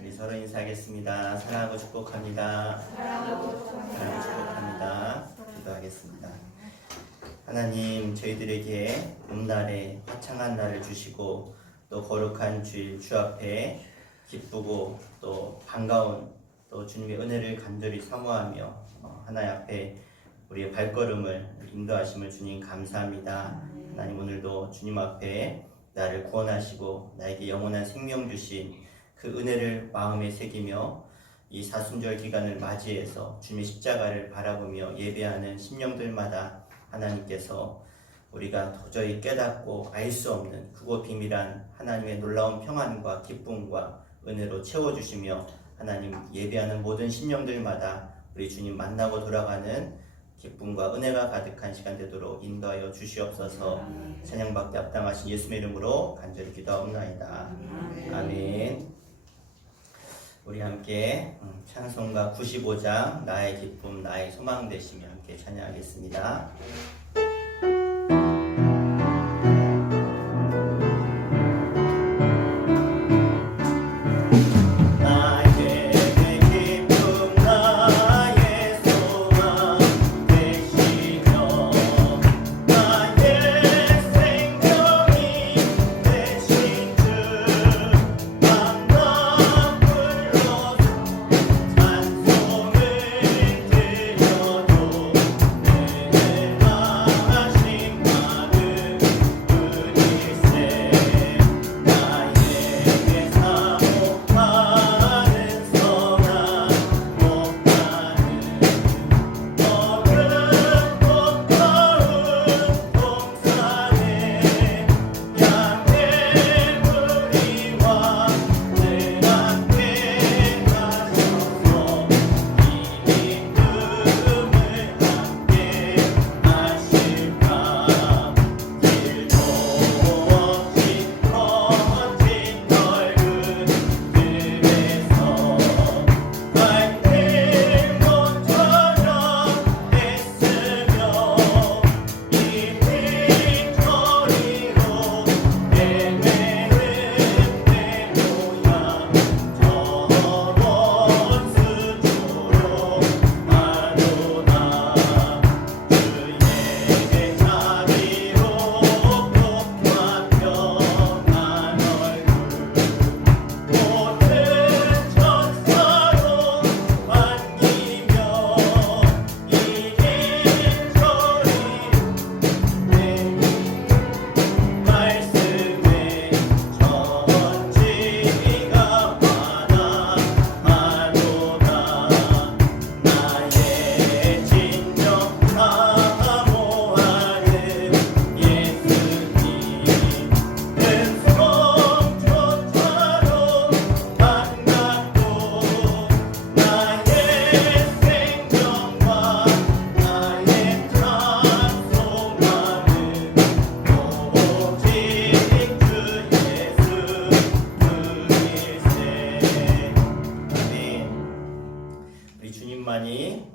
우리 서로 인사하겠습니다. 사랑하고 축복합니다. 사랑하고 축복합니다. 기도하겠습니다. 하나님, 저희들에게 오늘날에 화창한 날을 주시고 또 거룩한 주일 주 앞에 기쁘고 또 반가운 또 주님의 은혜를 간절히 사모하며 하나님 앞에 우리의 발걸음을 인도하심을 주님 감사합니다. 하나님, 오늘도 주님 앞에 나를 구원하시고 나에게 영원한 생명 주신 그 은혜를 마음에 새기며 이 사순절 기간을 맞이해서 주님의 십자가를 바라보며 예배하는 심령들마다 하나님께서 우리가 도저히 깨닫고 알 수 없는 크고 비밀한 하나님의 놀라운 평안과 기쁨과 은혜로 채워주시며 하나님 예배하는 모든 심령들마다 우리 주님 만나고 돌아가는 기쁨과 은혜가 가득한 시간 되도록 인도하여 주시옵소서. 찬양받기 합당하신 예수의 이름으로 간절히 기도하옵나이다. 아멘. 우리 함께 찬송가 95장 나의 기쁨 나의 소망 되시며 함께 찬양하겠습니다.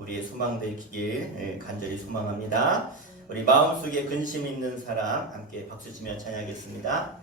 우리의 소망 되기를 간절히 소망합니다. 우리 마음속에 근심 있는 사람 함께 박수치며 찬양하겠습니다.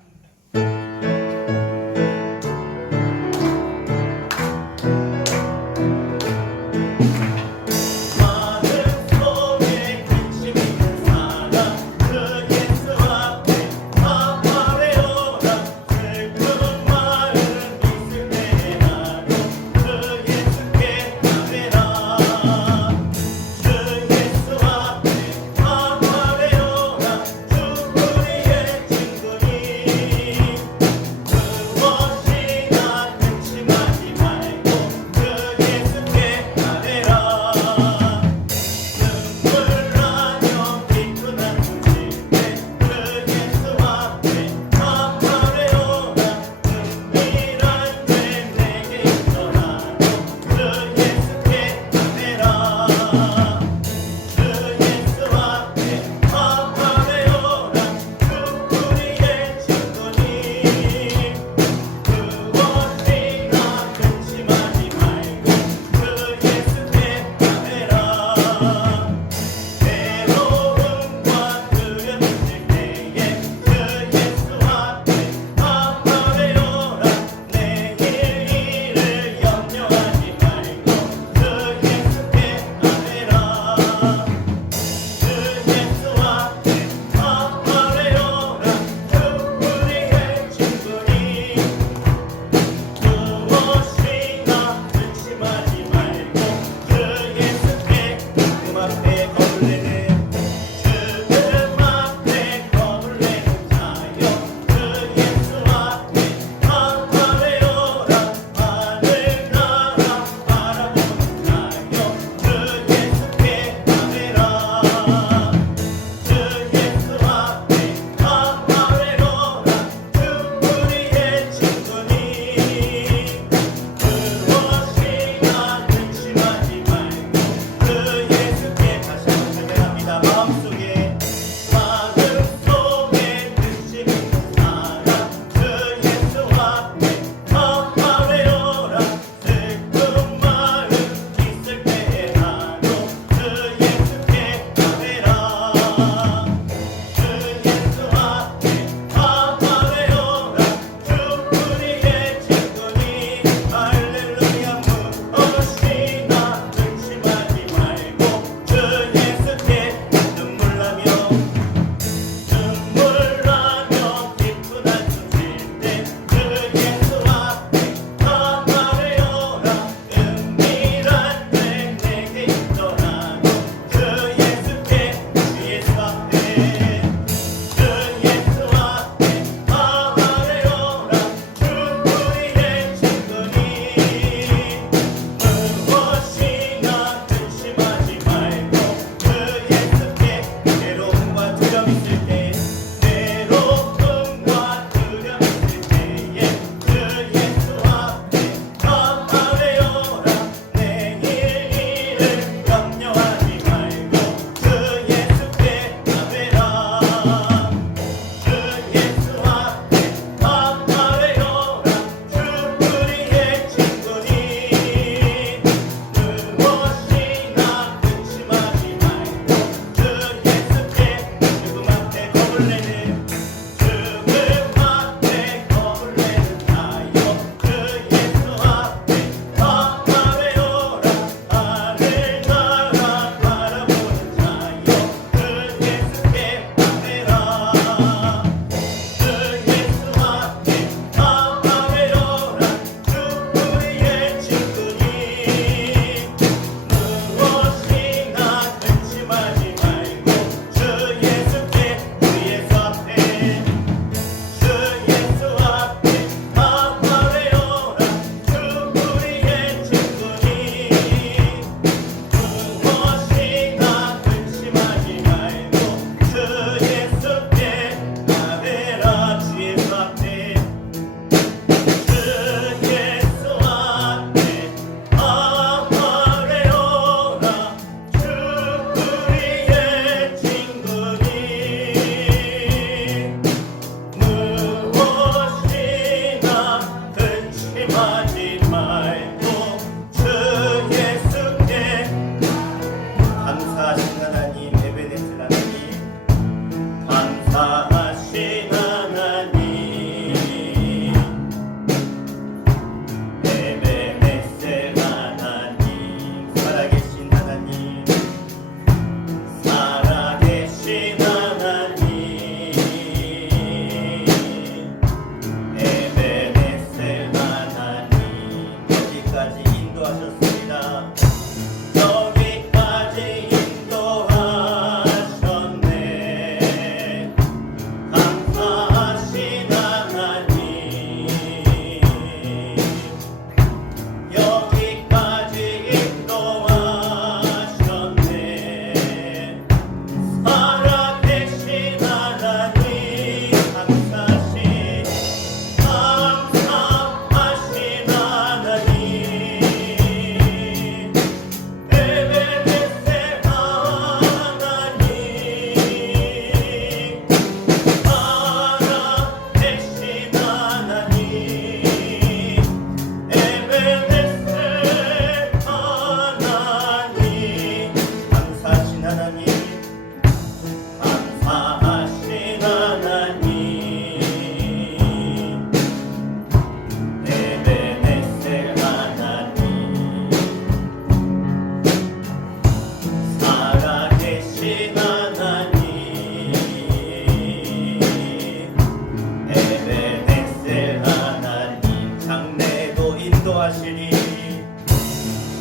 인도하시니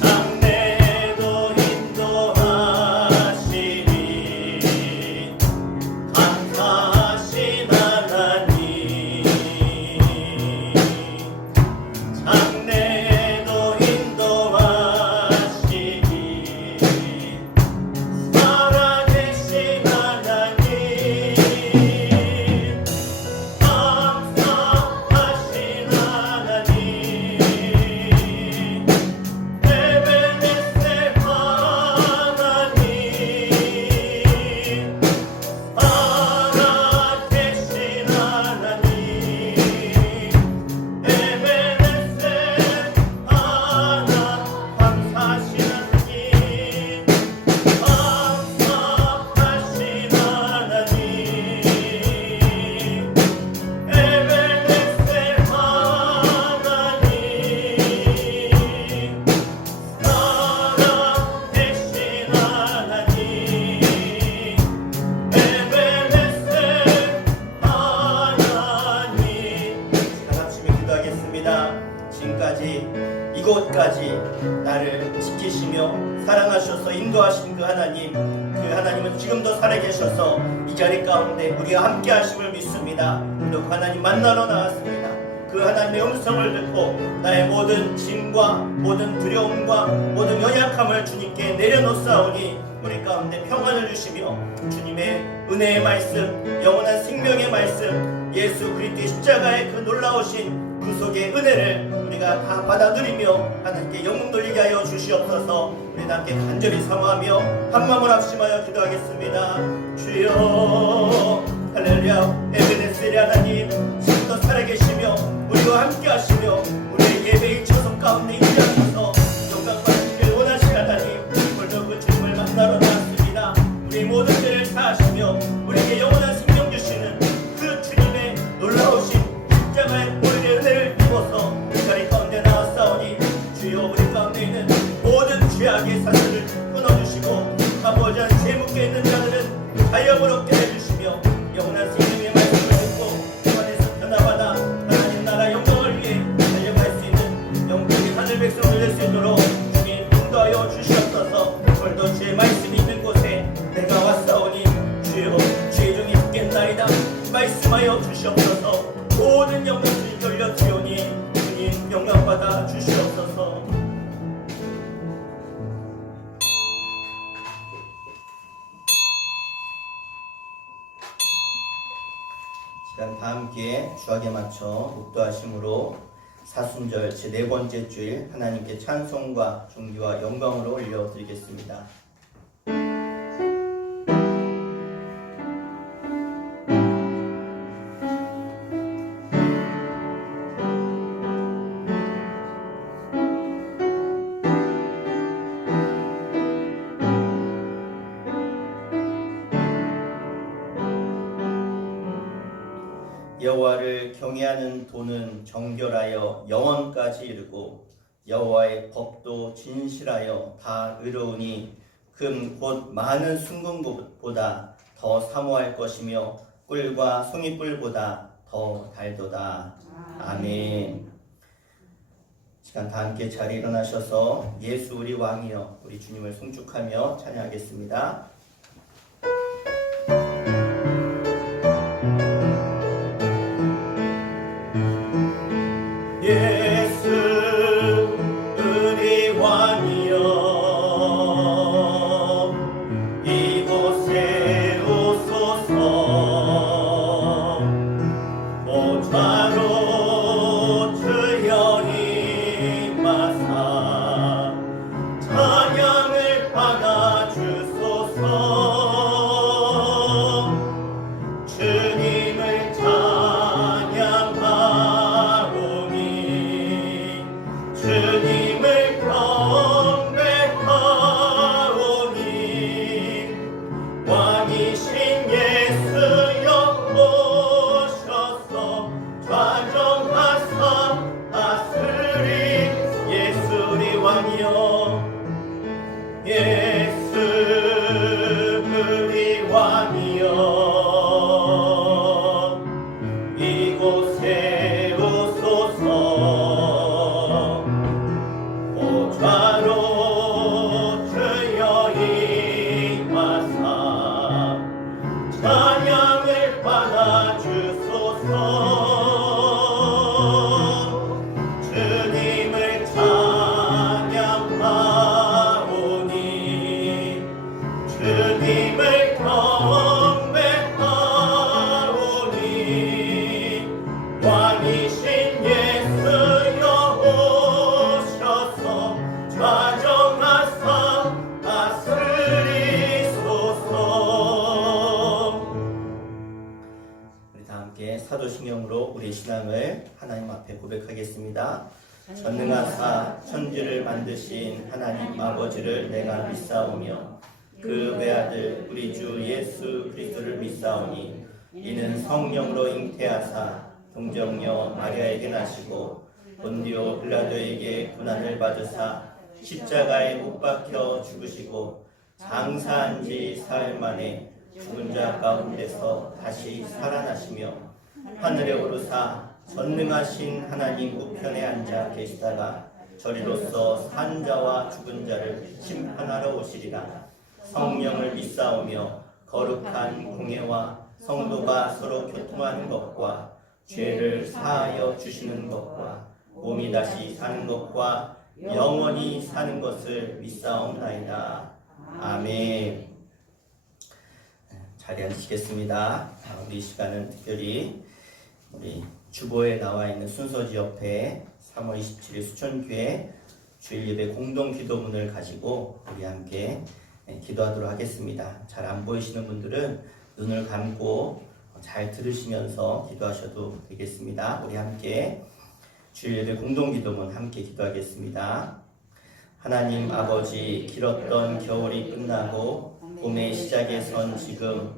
장래도 인도하시니 감사하신 하나님 장래도 인도하시니 살아계신 하나님 감사하신 하나님 에베네셀 하나님 살아계신 하나님 에베네셀 하나 감사하신 하나님 감사하신 하나님 에베네셀 하나님 하나님 기도하겠습니다. 지금까지 이곳까지 나를 지키시며 사랑하셔서 인도하신 그 하나님은 지금도 살아계셔서 이 자리 가운데 우리와 함께 하심을 믿습니다. 우리도 그 하나님 만나러 나왔습니다. 그 하나님의 음성을 듣고 나의 모든 짐과 모든 두려움과 모든 연약함을 주님께 내려놓사오니 우리 가운데 평안을 주시며 주님의 은혜의 말씀, 영원한 생명의 말씀, 예수 그리스도의 십자가의 그 놀라우신 그 속의 은혜를 우리가 다 받아들이며 하나님께 영광 돌리게 하여 주시옵소서. 우리 함께 간절히 사모하며 한마음을 합심하여 기도하겠습니다. 주여 할렐루야. 에베네셀 하나님 지금도 살아계시며 우리와 함께 하시며 우리의 예배의 처소 가운데 인도하셔서 영광 받으시길 원하시는 하나님 오늘도 그 주님을 만나러 나왔습니다. 우리 모든 죄를 사하시며 우리에게 영원한 생명 주시는 그 주님의 놀라우신 십자가의 보혈의 은혜를 입어서 이 자리 가운데 나왔사오니 주여 우리 가운데 있는 모든 죄악의 사슬을 끊어주시고 아버지 안 죄 묻게 있는 자들은 자유함을 얻게 해주시며 영원한 생명의 말씀을 듣고 그 안에서 변화받아 하나님 나라 영광을 위해 달려갈 수 있는 영적인 하늘 백성을 낼 수 있도록 주님 인도하여 주시옵소서. 오늘도 주의 말씀이 있는 곳에 내가 왔사오니 주여 죄 중에 죽겠나이다 말씀하여 주시옵소서. 모든 영광을 돌려주오니 주님 영광받아 주시옵소서. 시간 다 함께 주악에 맞춰 목도하심으로 사순절 제4번째 주일 하나님께 찬송과 존귀와 영광으로 올려드리겠습니다. 여호와를 경외하는 도는 정결하여 영원까지 이르고 여호와의 법도 진실하여 다 의로우니 금 곧 많은 순금보다 더 사모할 것이며 꿀과 송이꿀보다 더 달도다. 아멘. 시간 다 함께 자리에 일어나셔서 예수 우리 왕이여 우리 주님을 송축하며 찬양하겠습니다. 예수 우리 왕이여 이곳에 오소서. 보좌로 주여 임하사 찬양을 받아 주소서. 주님을 주님을 경배하오니 왕이신 예수여 오셔서 좌정하사 다스리. 예수 우리 왕이여 예수 우리 왕이여 이곳에 오소서. 신앙을 하나님 앞에 고백하겠습니다. 전능하사 천지를 만드신 하나님 아버지를 내가 믿사오며 그 외아들 우리 주 예수 그리스도를 믿사오니 이는 성령으로 잉태하사 동정녀 마리아에게 나시고 본디오 빌라도에게 고난을 받으사 십자가에 못 박혀 죽으시고 장사한 지 사흘 만에 죽은 자 가운데서 다시 살아나시며 하늘에 오르사 전능하신 하나님 우편에 앉아 계시다가 저리로서 산 자와 죽은 자를 심판하러 오시리라. 성령을 믿사오며 거룩한 공예와 성도가 서로 교통하는 것과 죄를 사하여 주시는 것과 몸이 다시 사는 것과 영원히 사는 것을 믿사옵나이다. 아멘. 자리에 앉으시겠습니다. 우리 시간은 특별히 우리 주보에 나와 있는 순서지 옆에 3월 27일 수천교회 주일 예배 공동 기도문을 가지고 우리 함께 기도하도록 하겠습니다. 잘 안 보이시는 분들은 눈을 감고 잘 들으시면서 기도하셔도 되겠습니다. 우리 함께 주일 예배 공동 기도문 함께 기도하겠습니다. 하나님 아버지, 길었던 겨울이 끝나고 봄의 시작에 선 지금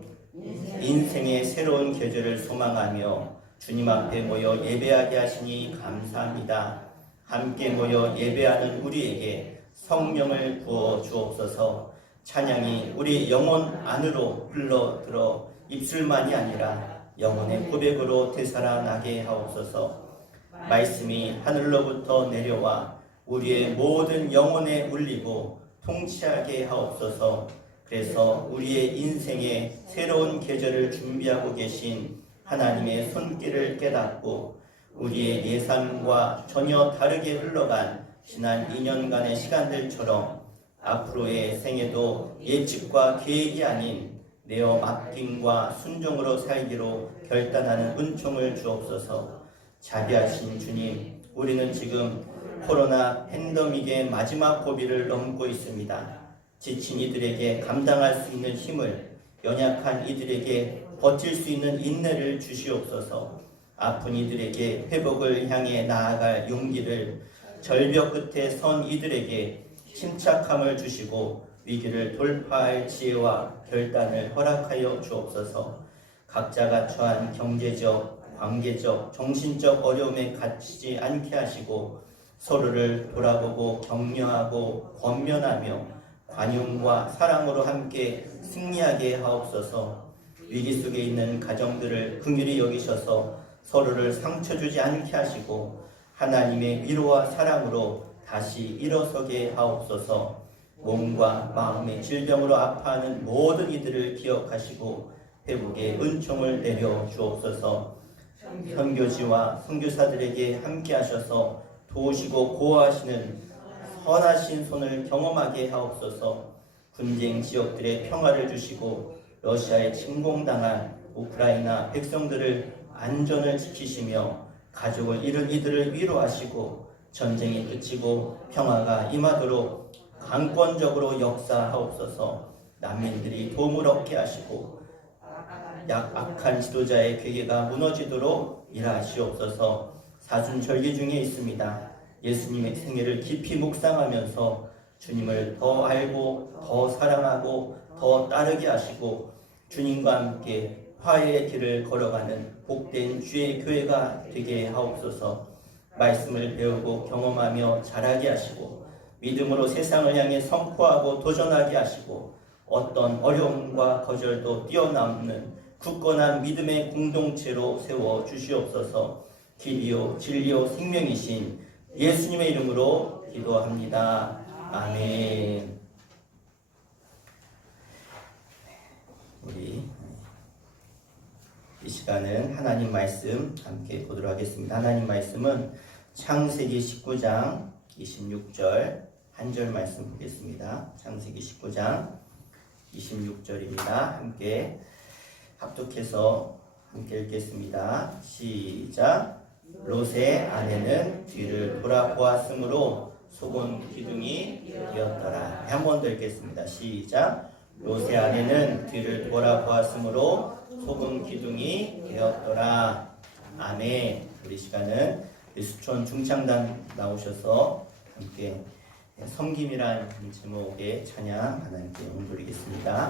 인생의 새로운 계절을 소망하며 주님 앞에 모여 예배하게 하시니 감사합니다. 함께 모여 예배하는 우리에게 성령을 부어 주옵소서. 찬양이 우리 영혼 안으로 흘러들어 입술만이 아니라 영혼의 고백으로 되살아나게 하옵소서. 말씀이 하늘로부터 내려와 우리의 모든 영혼에 울리고 통치하게 하옵소서. 그래서 우리의 인생에 새로운 계절을 준비하고 계신 하나님의 손길을 깨닫고 우리의 예상과 전혀 다르게 흘러간 지난 2년간의 시간들처럼 앞으로의 생애도 예측과 계획이 아닌 내어 맡김과 순종으로 살기로 결단하는 은총을 주옵소서. 자비하신 주님, 우리는 지금 코로나 팬데믹의 마지막 고비를 넘고 있습니다. 지친 이들에게 감당할 수 있는 힘을, 연약한 이들에게 버틸 수 있는 인내를 주시옵소서. 아픈 이들에게 회복을 향해 나아갈 용기를, 절벽 끝에 선 이들에게 침착함을 주시고 위기를 돌파할 지혜와 결단을 허락하여 주옵소서. 각자가 처한 경제적, 관계적, 정신적 어려움에 갇히지 않게 하시고 서로를 돌아보고 격려하고 권면하며 관용과 사랑으로 함께 승리하게 하옵소서. 위기 속에 있는 가정들을 긍휼히 여기셔서 서로를 상처 주지 않게 하시고 하나님의 위로와 사랑으로 다시 일어서게 하옵소서. 몸과 마음의 질병으로 아파하는 모든 이들을 기억하시고 회복의 은총을 내려 주옵소서. 선교지와 선교사들에게 함께 하셔서 도우시고 보호하시는 선하신 손을 경험하게 하옵소서. 분쟁 지역들의 평화를 주시고 러시아에 침공당한 우크라이나 백성들을 안전을 지키시며 가족을 잃은 이들을 위로하시고 전쟁이 그치고 평화가 임하도록 강권적으로 역사하옵소서. 난민들이 도움을 얻게 하시고 악한 지도자의 괴계가 무너지도록 일하시옵소서. 사순절기 중에 있습니다. 예수님의 생애를 깊이 묵상하면서 주님을 더 알고 더 사랑하고 더 따르게 하시고 주님과 함께 화해의 길을 걸어가는 복된 주의 교회가 되게 하옵소서. 말씀을 배우고 경험하며 자라게 하시고 믿음으로 세상을 향해 선포하고 도전하게 하시고 어떤 어려움과 거절도 뛰어넘는 굳건한 믿음의 공동체로 세워 주시옵소서. 길이요 진리요 생명이신 예수님의 이름으로 기도합니다. 아멘. 우리 이 시간은 하나님 말씀 함께 보도록 하겠습니다. 하나님 말씀은 창세기 19장 26절 한 절 말씀 보겠습니다. 창세기 19장 26절입니다. 함께 합독해서 함께 읽겠습니다. 시작. 롯의 아내는 뒤를 돌아보았으므로 속은 기둥이 되었더라. 한 번 더 읽겠습니다. 시작. 롯의 아내는 뒤를 돌아보았으므로 속은 기둥이 되었더라. 아멘. 우리 시간은 예수촌 중창단 나오셔서 함께 섬김이란 제목의 찬양 하나님께 올리겠습니다.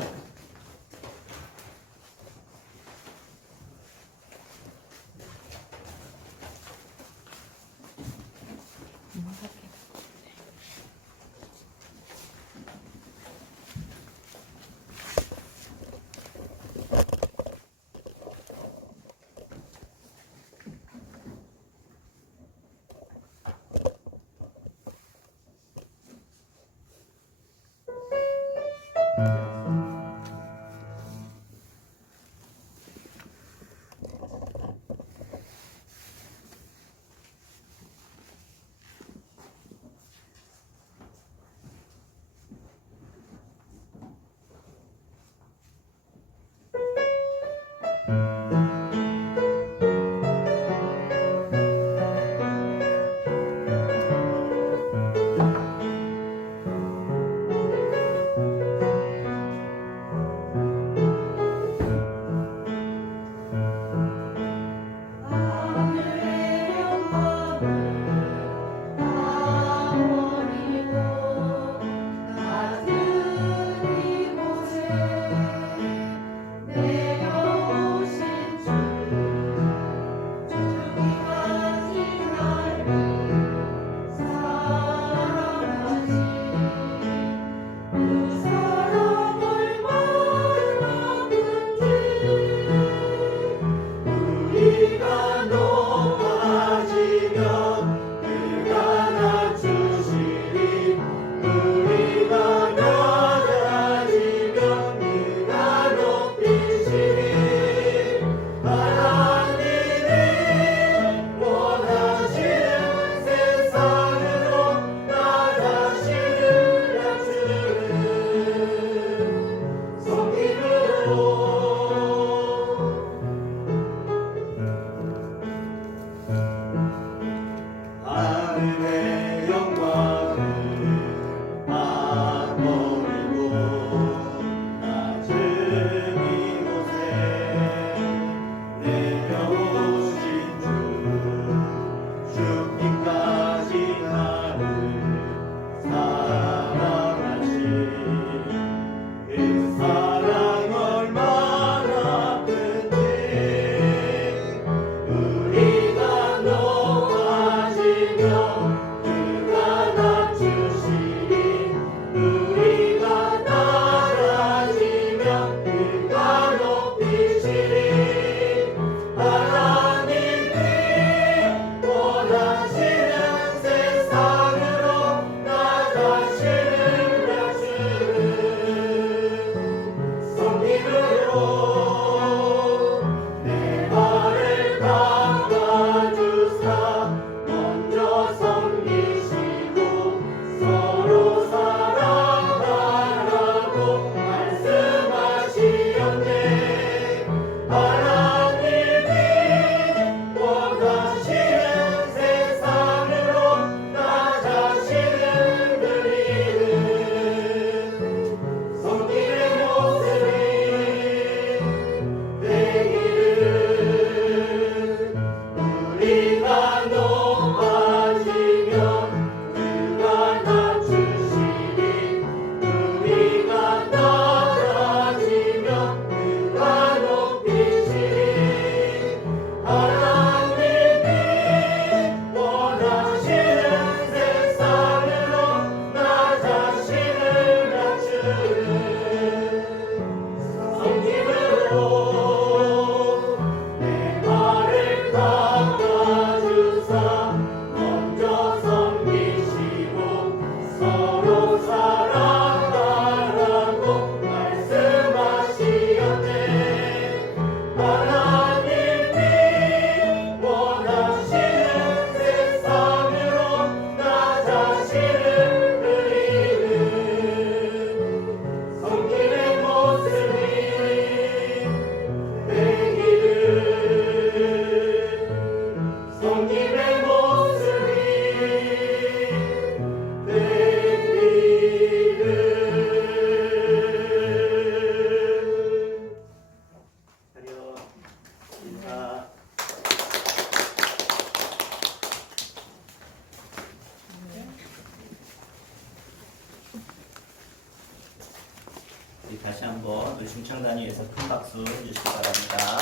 우리 다시 한번 우리 중창단 위에서 큰 박수 주시기 바랍니다.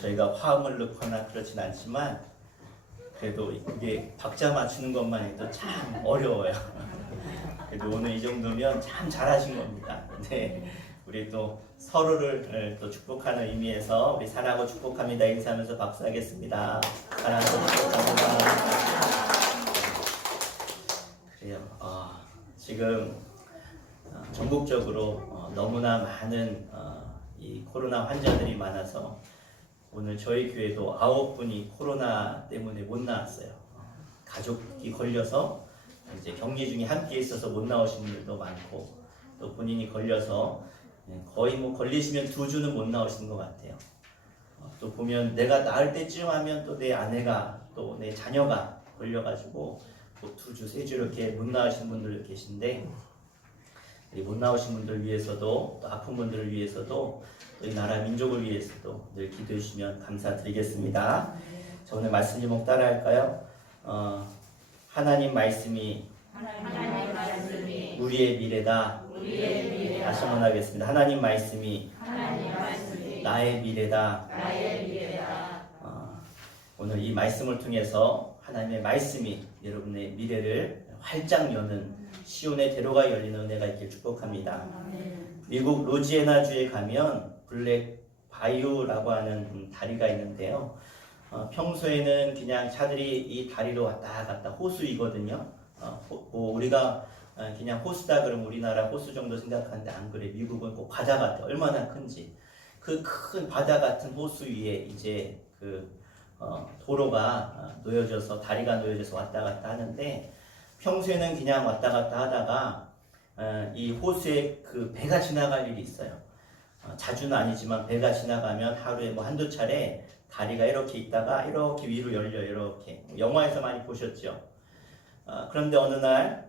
저희가 화음을 넣거나 그렇진 않지만 그래도 이게 박자 맞추는 것만 해도 참 어려워요. 그래도 오늘 이 정도면 참 잘하신 겁니다. 네, 우리 또 서로를 또 축복하는 의미에서 우리 사랑하고 축복합니다 인사하면서 박수하겠습니다. 사랑하고 축복합니다. 그래요. 지금 전국적으로 너무나 많은 이 코로나 환자들이 많아서 오늘 저희 교회도 9분이 코로나 때문에 못 나왔어요. 가족이 걸려서 이제 격리 중에 함께 있어서 못 나오신 분들도 많고 또 본인이 걸려서 거의 뭐 걸리시면 2주는 못 나오시는 것 같아요. 또 보면 내가 나을 때쯤 하면 또 내 아내가 또 내 자녀가 걸려가지고 또 2주, 3주 이렇게 못 나오신 분들 계신데 못 나오신 분들을 위해서도 또 아픈 분들을 위해서도 이 나라 민족을 위해서도 늘 기도해 주시면 감사드리겠습니다. 자, 오늘 말씀 제목 따라할까요? 하나님 말씀이 우리의 미래다. 다시 한번 하겠습니다. 하나님 말씀이 나의 미래다. 오늘 이 말씀을 통해서 하나님의 말씀이 여러분의 미래를 활짝 여는 시온의 대로가 열리는 은혜가 있길 축복합니다. 미국 루지애나주에 가면 블랙 바이오라고 하는 다리가 있는데요. 평소에는 그냥 차들이 이 다리로 왔다 갔다 호수이거든요. 우리가 그냥 호수다 그러면 우리나라 호수 정도 생각하는데 안 그래. 미국은 꼭 바다 같아. 얼마나 큰지. 그 큰 바다 같은 호수 위에 이제 도로가 놓여져서 다리가 놓여져서 왔다 갔다 하는데 평소에는 그냥 왔다 갔다 하다가 이 호수에 그 배가 지나갈 일이 있어요. 자주는 아니지만 배가 지나가면 하루에 뭐 한두 차례 다리가 이렇게 있다가 이렇게 위로 열려 이렇게 영화에서 많이 보셨죠. 그런데 어느 날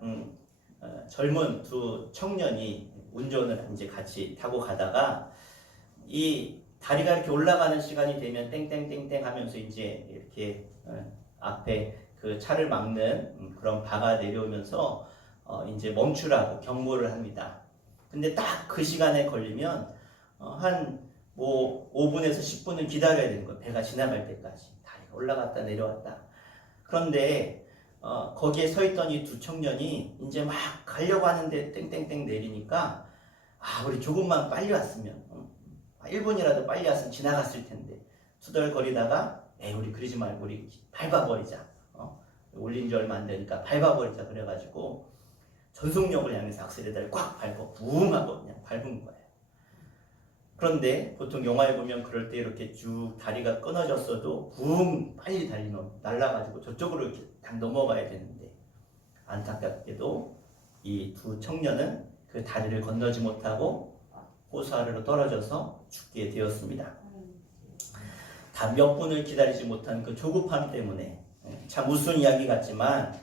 젊은 2 청년이 운전을 이제 같이 타고 가다가 이 다리가 이렇게 올라가는 시간이 되면 땡땡땡땡 하면서 이제 이렇게 앞에 그 차를 막는 그런 바가 내려오면서 이제 멈추라고 경고를 합니다. 근데 딱 그 시간에 걸리면 한 뭐 5분에서 10분을 기다려야 되는 거예요. 배가 지나갈 때까지. 다리가 올라갔다 내려왔다. 그런데 거기에 서 있던 이 2 청년이 이제 막 가려고 하는데 땡땡땡 내리니까 우리 조금만 빨리 왔으면 1분이라도 빨리 왔으면 지나갔을 텐데 투덜거리다가 우리 그러지 말고 우리 밟아버리자. 올린 지 얼마 안 되니까 밟아버리자 그래가지고 전속력을 향해서 악셀에다를 꽉 밟고 붕 하고 그냥 밟은 거예요. 그런데 보통 영화에 보면 그럴 때 이렇게 쭉 다리가 끊어졌어도 붕 빨리 날아가지고 저쪽으로 이렇게 딱 넘어가야 되는데 안타깝게도 이 2 청년은 그 다리를 건너지 못하고 호수 아래로 떨어져서 죽게 되었습니다. 다 몇 분을 기다리지 못한 그 조급함 때문에 참 우스운 이야기 같지만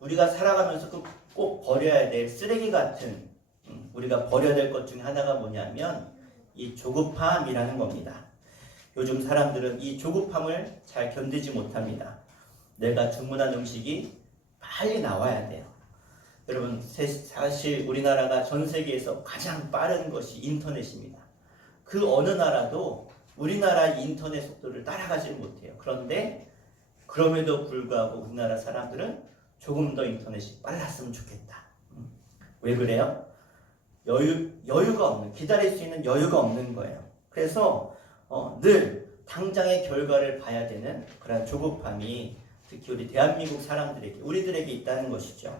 우리가 살아가면서 꼭 버려야 될 쓰레기 같은 우리가 버려야 될 것 중에 하나가 뭐냐면 이 조급함이라는 겁니다. 요즘 사람들은 이 조급함을 잘 견디지 못합니다. 내가 주문한 음식이 빨리 나와야 돼요. 여러분 사실 우리나라가 전 세계에서 가장 빠른 것이 인터넷입니다. 그 어느 나라도 우리나라의 인터넷 속도를 따라가지 못해요. 그런데 그럼에도 불구하고 우리나라 사람들은 조금 더 인터넷이 빨랐으면 좋겠다. 왜 그래요? 여유가 없는, 기다릴 수 있는 여유가 없는 거예요. 그래서 늘 당장의 결과를 봐야 되는 그런 조급함이 특히 우리 대한민국 사람들에게, 우리들에게 있다는 것이죠.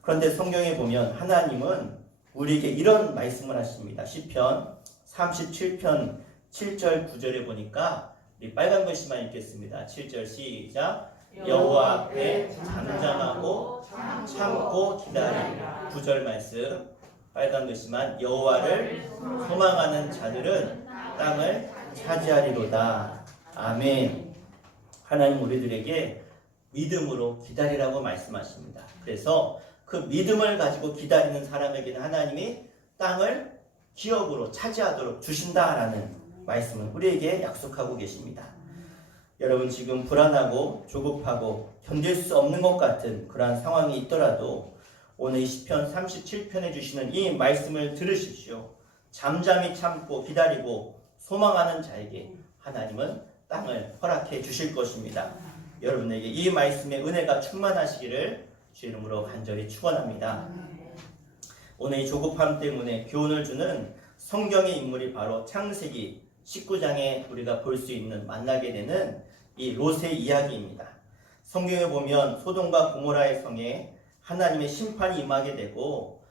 그런데 성경에 보면 하나님은 우리에게 이런 말씀을 하십니다. 시편 37편 7절 9절에 보니까 우리 빨간 글씨만 읽겠습니다. 7절 시작. 여호와 앞에 잠잠하고 참고 기다리라. 9절 말씀 빨간 글씨만 여호와를 소망하는 자들은 땅을 차지하리로다. 아멘. 하나님 우리들에게 믿음으로 기다리라고 말씀하십니다. 그래서 그 믿음을 가지고 기다리는 사람에게는 하나님이 땅을 기업으로 차지하도록 주신다라는 말씀을 우리에게 약속하고 계십니다. 여러분 지금 불안하고 조급하고 견딜 수 없는 것 같은 그러한 상황이 있더라도 오늘 이 시편 37편에 주시는 이 말씀을 들으십시오. 잠잠히 참고 기다리고 소망하는 자에게 하나님은 땅을 허락해 주실 것입니다. 여러분에게 이 말씀의 은혜가 충만하시기를 주 이름으로 간절히 축원합니다. 오늘 이 조급함 때문에 교훈을 주는 성경의 인물이 바로 창세기 19장에 우리가 볼 수 있는 만나게 되는 이 롯의 이야기입니다. 성경에 보면 소돔과 고모라의 성에 하나님의 심판이 임하게 되고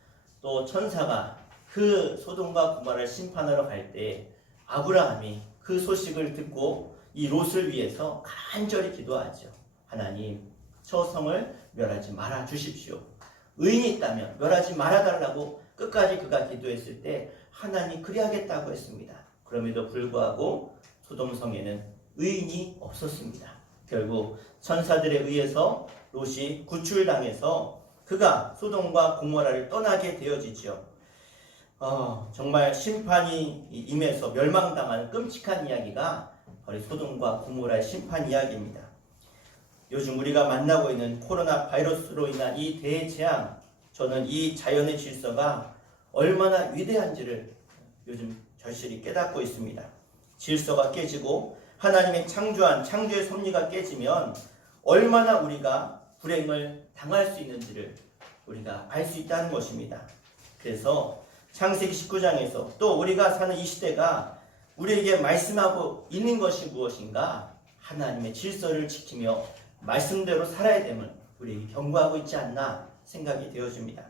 또 천사가 그 소돔과 고모라를 심판하러 갈 때 아브라함이 그 소식을 듣고 이 롯을 위해서 간절히 기도하죠. 하나님, 저 성을 멸하지 말아 주십시오. 의인이 있다면 멸하지 말아달라고 끝까지 그가 기도했을 때 하나님 그리하겠다고 했습니다. 그럼에도 불구하고 소돔성에는 의인이 없었습니다. 결국 천사들에 의해서 롯이 구출당해서 그가 소돔과 고모라를 떠나게 되어지죠. 정말 심판이 임해서 멸망당하는 끔찍한 이야기가 바로 소돔과 고모라의 심판 이야기입니다. 요즘 우리가 만나고 있는 코로나 바이러스로 인한 이 대재앙, 저는 이 자연의 질서가 얼마나 위대한지를 요즘 절실히 깨닫고 있습니다. 질서가 깨지고 하나님의 창조한 창조의 섭리가 깨지면 얼마나 우리가 불행을 당할 수 있는지를 우리가 알 수 있다는 것입니다. 그래서 창세기 19장에서 또 우리가 사는 이 시대가 우리에게 말씀하고 있는 것이 무엇인가? 하나님의 질서를 지키며 말씀대로 살아야 됨을 우리에게 경고하고 있지 않나 생각이 되어집니다.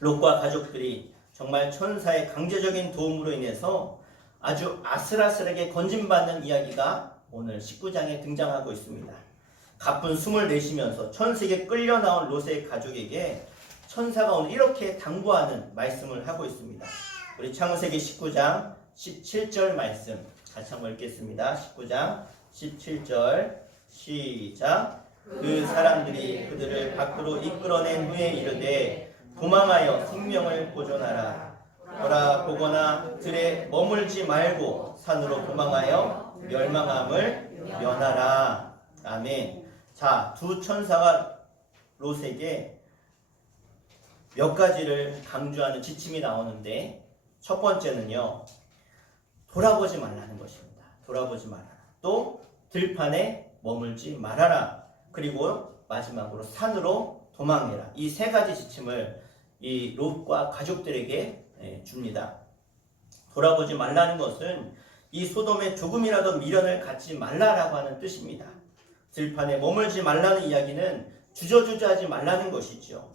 롯과 가족들이 정말 천사의 강제적인 도움으로 인해서 아주 아슬아슬하게 건진받는 이야기가 오늘 19장에 등장하고 있습니다. 가쁜 숨을 내쉬면서 천색에 끌려 나온 롯의 가족에게 천사가 오늘 이렇게 당부하는 말씀을 하고 있습니다. 우리 창세기 19장 17절 말씀 같이 한번 읽겠습니다. 19장 17절 시작. 그 사람들이 그들을 밖으로 이끌어낸 후에 이르되 도망하여 생명을 보존하라. 보라 보거나 들에 머물지 말고 산으로 도망하여 멸망함을 면하라. 아멘. 자, 두 천사가 롯에게 몇 가지를 강조하는 지침이 나오는데 첫 번째는요, 돌아보지 말라는 것입니다. 돌아보지 말아라. 또 들판에 머물지 말아라. 그리고 마지막으로 산으로 도망해라. 이 세 가지 지침을 이 롯과 가족들에게 줍니다. 돌아보지 말라는 것은 이 소돔에 조금이라도 미련을 갖지 말라라고 하는 뜻입니다. 들판에 머물지 말라는 이야기는 주저주저하지 말라는 것이죠.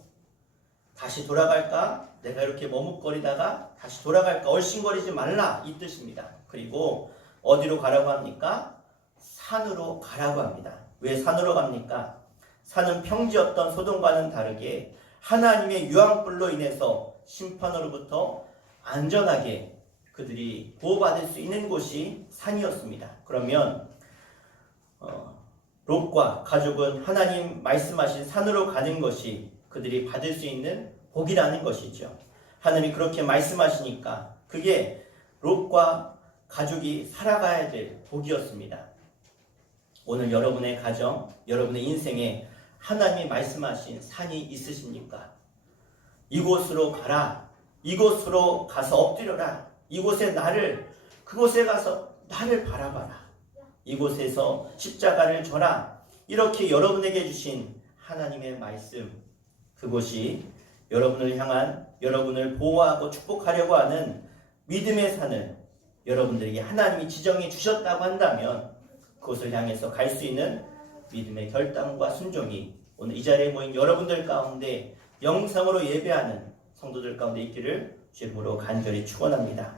다시 돌아갈까? 내가 이렇게 머뭇거리다가 다시 돌아갈까? 얼씬거리지 말라 이 뜻입니다. 그리고 어디로 가라고 합니까? 산으로 가라고 합니다. 왜 산으로 갑니까? 산은 평지였던 소돔과는 다르게 하나님의 유황불로 인해서 심판으로부터 안전하게 그들이 보호받을 수 있는 곳이 산이었습니다. 그러면 롯과 가족은 하나님 말씀하신 산으로 가는 것이 그들이 받을 수 있는 복이라는 것이죠. 하나님이 그렇게 말씀하시니까 그게 롯과 가족이 살아가야 될 복이었습니다. 오늘 여러분의 가정, 여러분의 인생에 하나님이 말씀하신 산이 있으십니까? 이곳으로 가라. 이곳으로 가서 엎드려라. 이곳에 그곳에 가서 나를 바라봐라. 이곳에서 십자가를 져라. 이렇게 여러분에게 주신 하나님의 말씀, 그곳이 여러분을 향한, 여러분을 보호하고 축복하려고 하는 믿음의 산을 여러분들에게 하나님이 지정해 주셨다고 한다면 그곳을 향해서 갈 수 있는 믿음의 결단과 순종이 오늘 이 자리에 모인 여러분들 가운데 영상으로 예배하는 성도들 가운데 있기를 주님으로 간절히 축원합니다.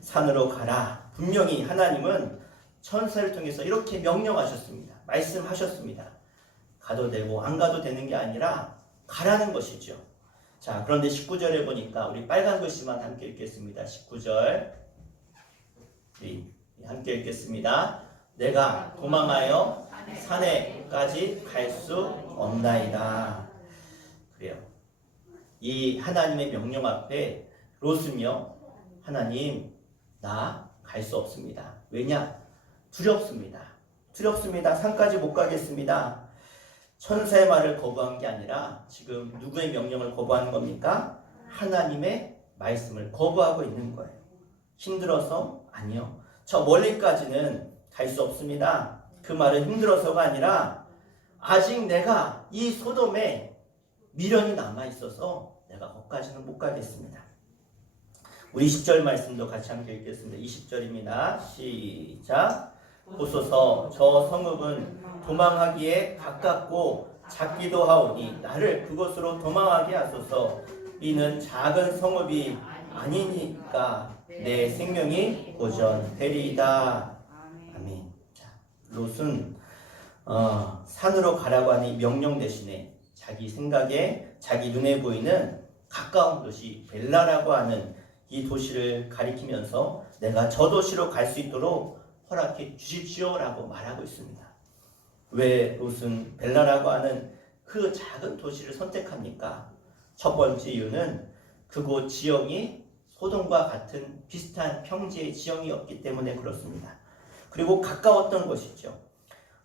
산으로 가라. 분명히 하나님은 천사를 통해서 이렇게 명령하셨습니다. 말씀하셨습니다. 가도 되고 안 가도 되는 게 아니라 가라는 것이죠. 자, 그런데 19절에 보니까 우리 빨간 글씨만 함께 읽겠습니다. 19절 함께 읽겠습니다. 내가 도망하여 산에까지 갈 수 없나이다. 그래요. 이 하나님의 명령 앞에 롯은요, 하나님 나 갈 수 없습니다. 왜냐? 두렵습니다. 두렵습니다. 산까지 못 가겠습니다. 천사의 말을 거부한 게 아니라 지금 누구의 명령을 거부하는 겁니까? 하나님의 말씀을 거부하고 있는 거예요. 힘들어서? 아니요. 저 멀리까지는 갈 수 없습니다. 그 말은 힘들어서가 아니라 아직 내가 이 소돔에 미련이 남아있어서 내가 거기까지는 못 가겠습니다. 우리 20절 말씀도 같이 함께 읽겠습니다. 20절입니다. 시작. 보소서 저 성읍은 도망하기에 가깝고 작기도 하오니 나를 그곳으로 도망하게 하소서. 이는 작은 성읍이 아니니까 내 생명이 보전되리이다. 아멘. 자, 롯은 산으로 가라고 하는 명령 대신에 자기 생각에 자기 눈에 보이는 가까운 도시 벨라라고 하는 이 도시를 가리키면서 내가 저 도시로 갈 수 있도록 허락해 주십시오라고 말하고 있습니다. 왜 롯은 벨라라고 하는 그 작은 도시를 선택합니까? 첫 번째 이유는 그곳 지형이 소돔과 같은 비슷한 평지의 지형이었기 때문에 그렇습니다. 그리고 가까웠던 것이죠.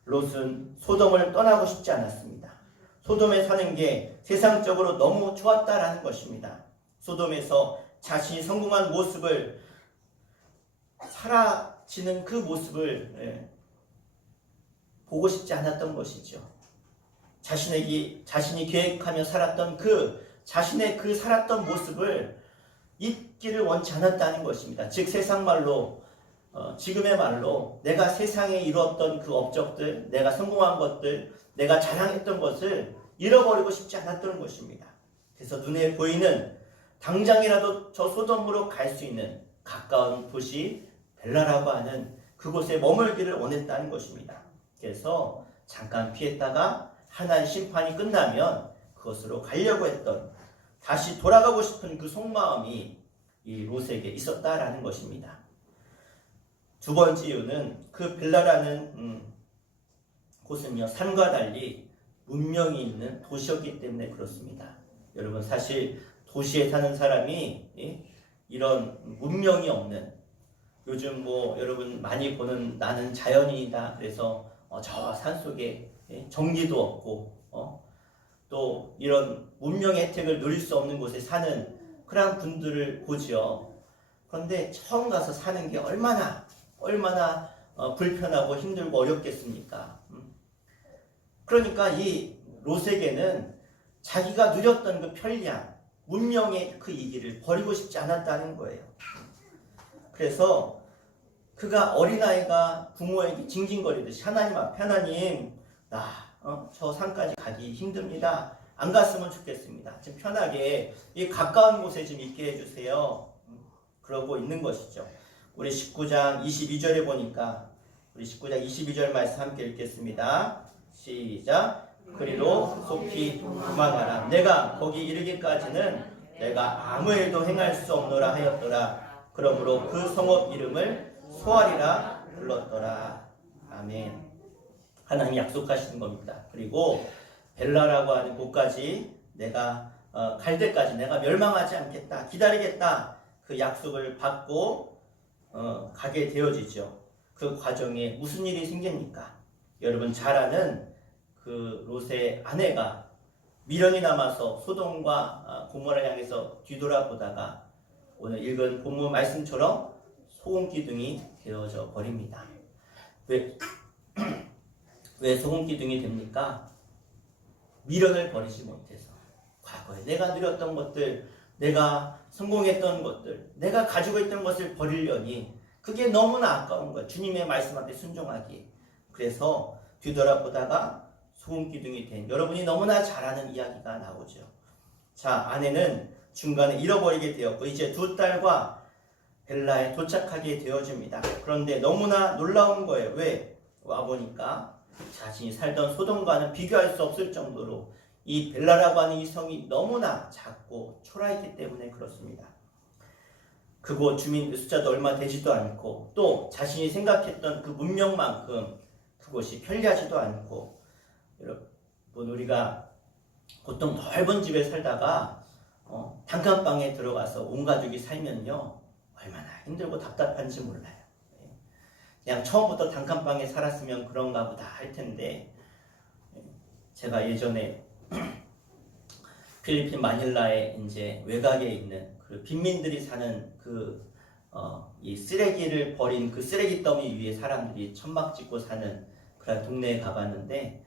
롯은 소돔을 떠나고 싶지 않았습니다. 소돔에 사는 게 세상적으로 너무 좋았다라는 것입니다. 소돔에서 자신이 성공한 모습을 사라지는 그 모습을 보고 싶지 않았던 것이죠. 자신이 계획하며 살았던 자신의 그 살았던 모습을 잊기를 원치 않았다는 것입니다. 즉 세상 말로 지금의 말로 내가 세상에 이루었던 그 업적들, 내가 성공한 것들, 내가 자랑했던 것을 잃어버리고 싶지 않았던 것입니다. 그래서 눈에 보이는 당장이라도 저 소돔으로 갈 수 있는 가까운 도시 벨라라고 하는 그곳에 머물기를 원했다는 것입니다. 그래서 잠깐 피했다가 하나의 심판이 끝나면 그것으로 가려고 했던 다시 돌아가고 싶은 그 속마음이 이 롯에게 있었다라는 것입니다. 두 번째 이유는 그 벨라라는 곳은요 산과 달리 문명이 있는 도시였기 때문에 그렇습니다. 여러분 사실 도시에 사는 사람이 이런 문명이 없는 요즘 뭐 여러분 많이 보는 나는 자연인이다 그래서 저 산속에 전기도 없고 또 이런 문명의 혜택을 누릴 수 없는 곳에 사는 그런 분들을 보죠. 그런데 처음 가서 사는 게 얼마나 불편하고 힘들고 어렵겠습니까? 그러니까 이 롯에게는 자기가 누렸던 그 편리함, 문명의 그 이기를 버리고 싶지 않았다는 거예요. 그래서 그가 어린아이가 부모에게 징징거리듯이 하나님 앞에 하나님 저 산까지 가기 힘듭니다. 안 갔으면 좋겠습니다. 좀 편하게 이 가까운 곳에 좀 있게 해주세요. 그러고 있는 것이죠. 우리 19장 22절에 보니까 우리 19장 22절 말씀 함께 읽겠습니다. 시작. 그리로 속히 도망하라. 내가 거기 이르기까지는 내가 아무 일도 행할 수 없노라 하였더라. 그러므로 그 성읍 이름을 소알이라 불렀더라. 아멘. 하나님이 약속하시는 겁니다. 그리고 벨라라고 하는 곳까지 내가 갈 때까지 내가 멸망하지 않겠다, 기다리겠다, 그 약속을 받고 가게 되어지죠. 그 과정에 무슨 일이 생깁니까? 여러분 잘 아는 그 롯의 아내가 미련이 남아서 소돔과 고모라를 향해서 뒤돌아보다가 오늘 읽은 본문 말씀처럼 소금기둥이 되어져 버립니다. 왜 소금기둥이 됩니까? 미련을 버리지 못해서 과거에 내가 누렸던 것들, 내가 성공했던 것들, 내가 가지고 있던 것을 버리려니 그게 너무나 아까운 거예요. 주님의 말씀 앞에 순종하기. 그래서 뒤돌아보다가 소금기둥이 된 여러분이 너무나 잘 아는 이야기가 나오죠. 자, 아내는 중간에 잃어버리게 되었고 이제 두 딸과 벨라에 도착하게 되어집니다. 그런데 너무나 놀라운 거예요. 왜? 와보니까 자신이 살던 소돔과는 비교할 수 없을 정도로 이 벨라라고 하는 이 성이 너무나 작고 초라했기 때문에 그렇습니다. 그곳 주민 숫자도 얼마 되지도 않고 또 자신이 생각했던 그 문명만큼 그곳이 편리하지도 않고 여러분 우리가 보통 넓은 집에 살다가 단칸방에 들어가서 온 가족이 살면요 얼마나 힘들고 답답한지 몰라요. 그냥 처음부터 단칸방에 살았으면 그런가 보다 할 텐데, 제가 예전에 필리핀 마닐라에 이제 외곽에 있는 그 빈민들이 사는 이 쓰레기를 버린 그 쓰레기 더미 위에 사람들이 천막 짓고 사는 그런 동네에 가봤는데,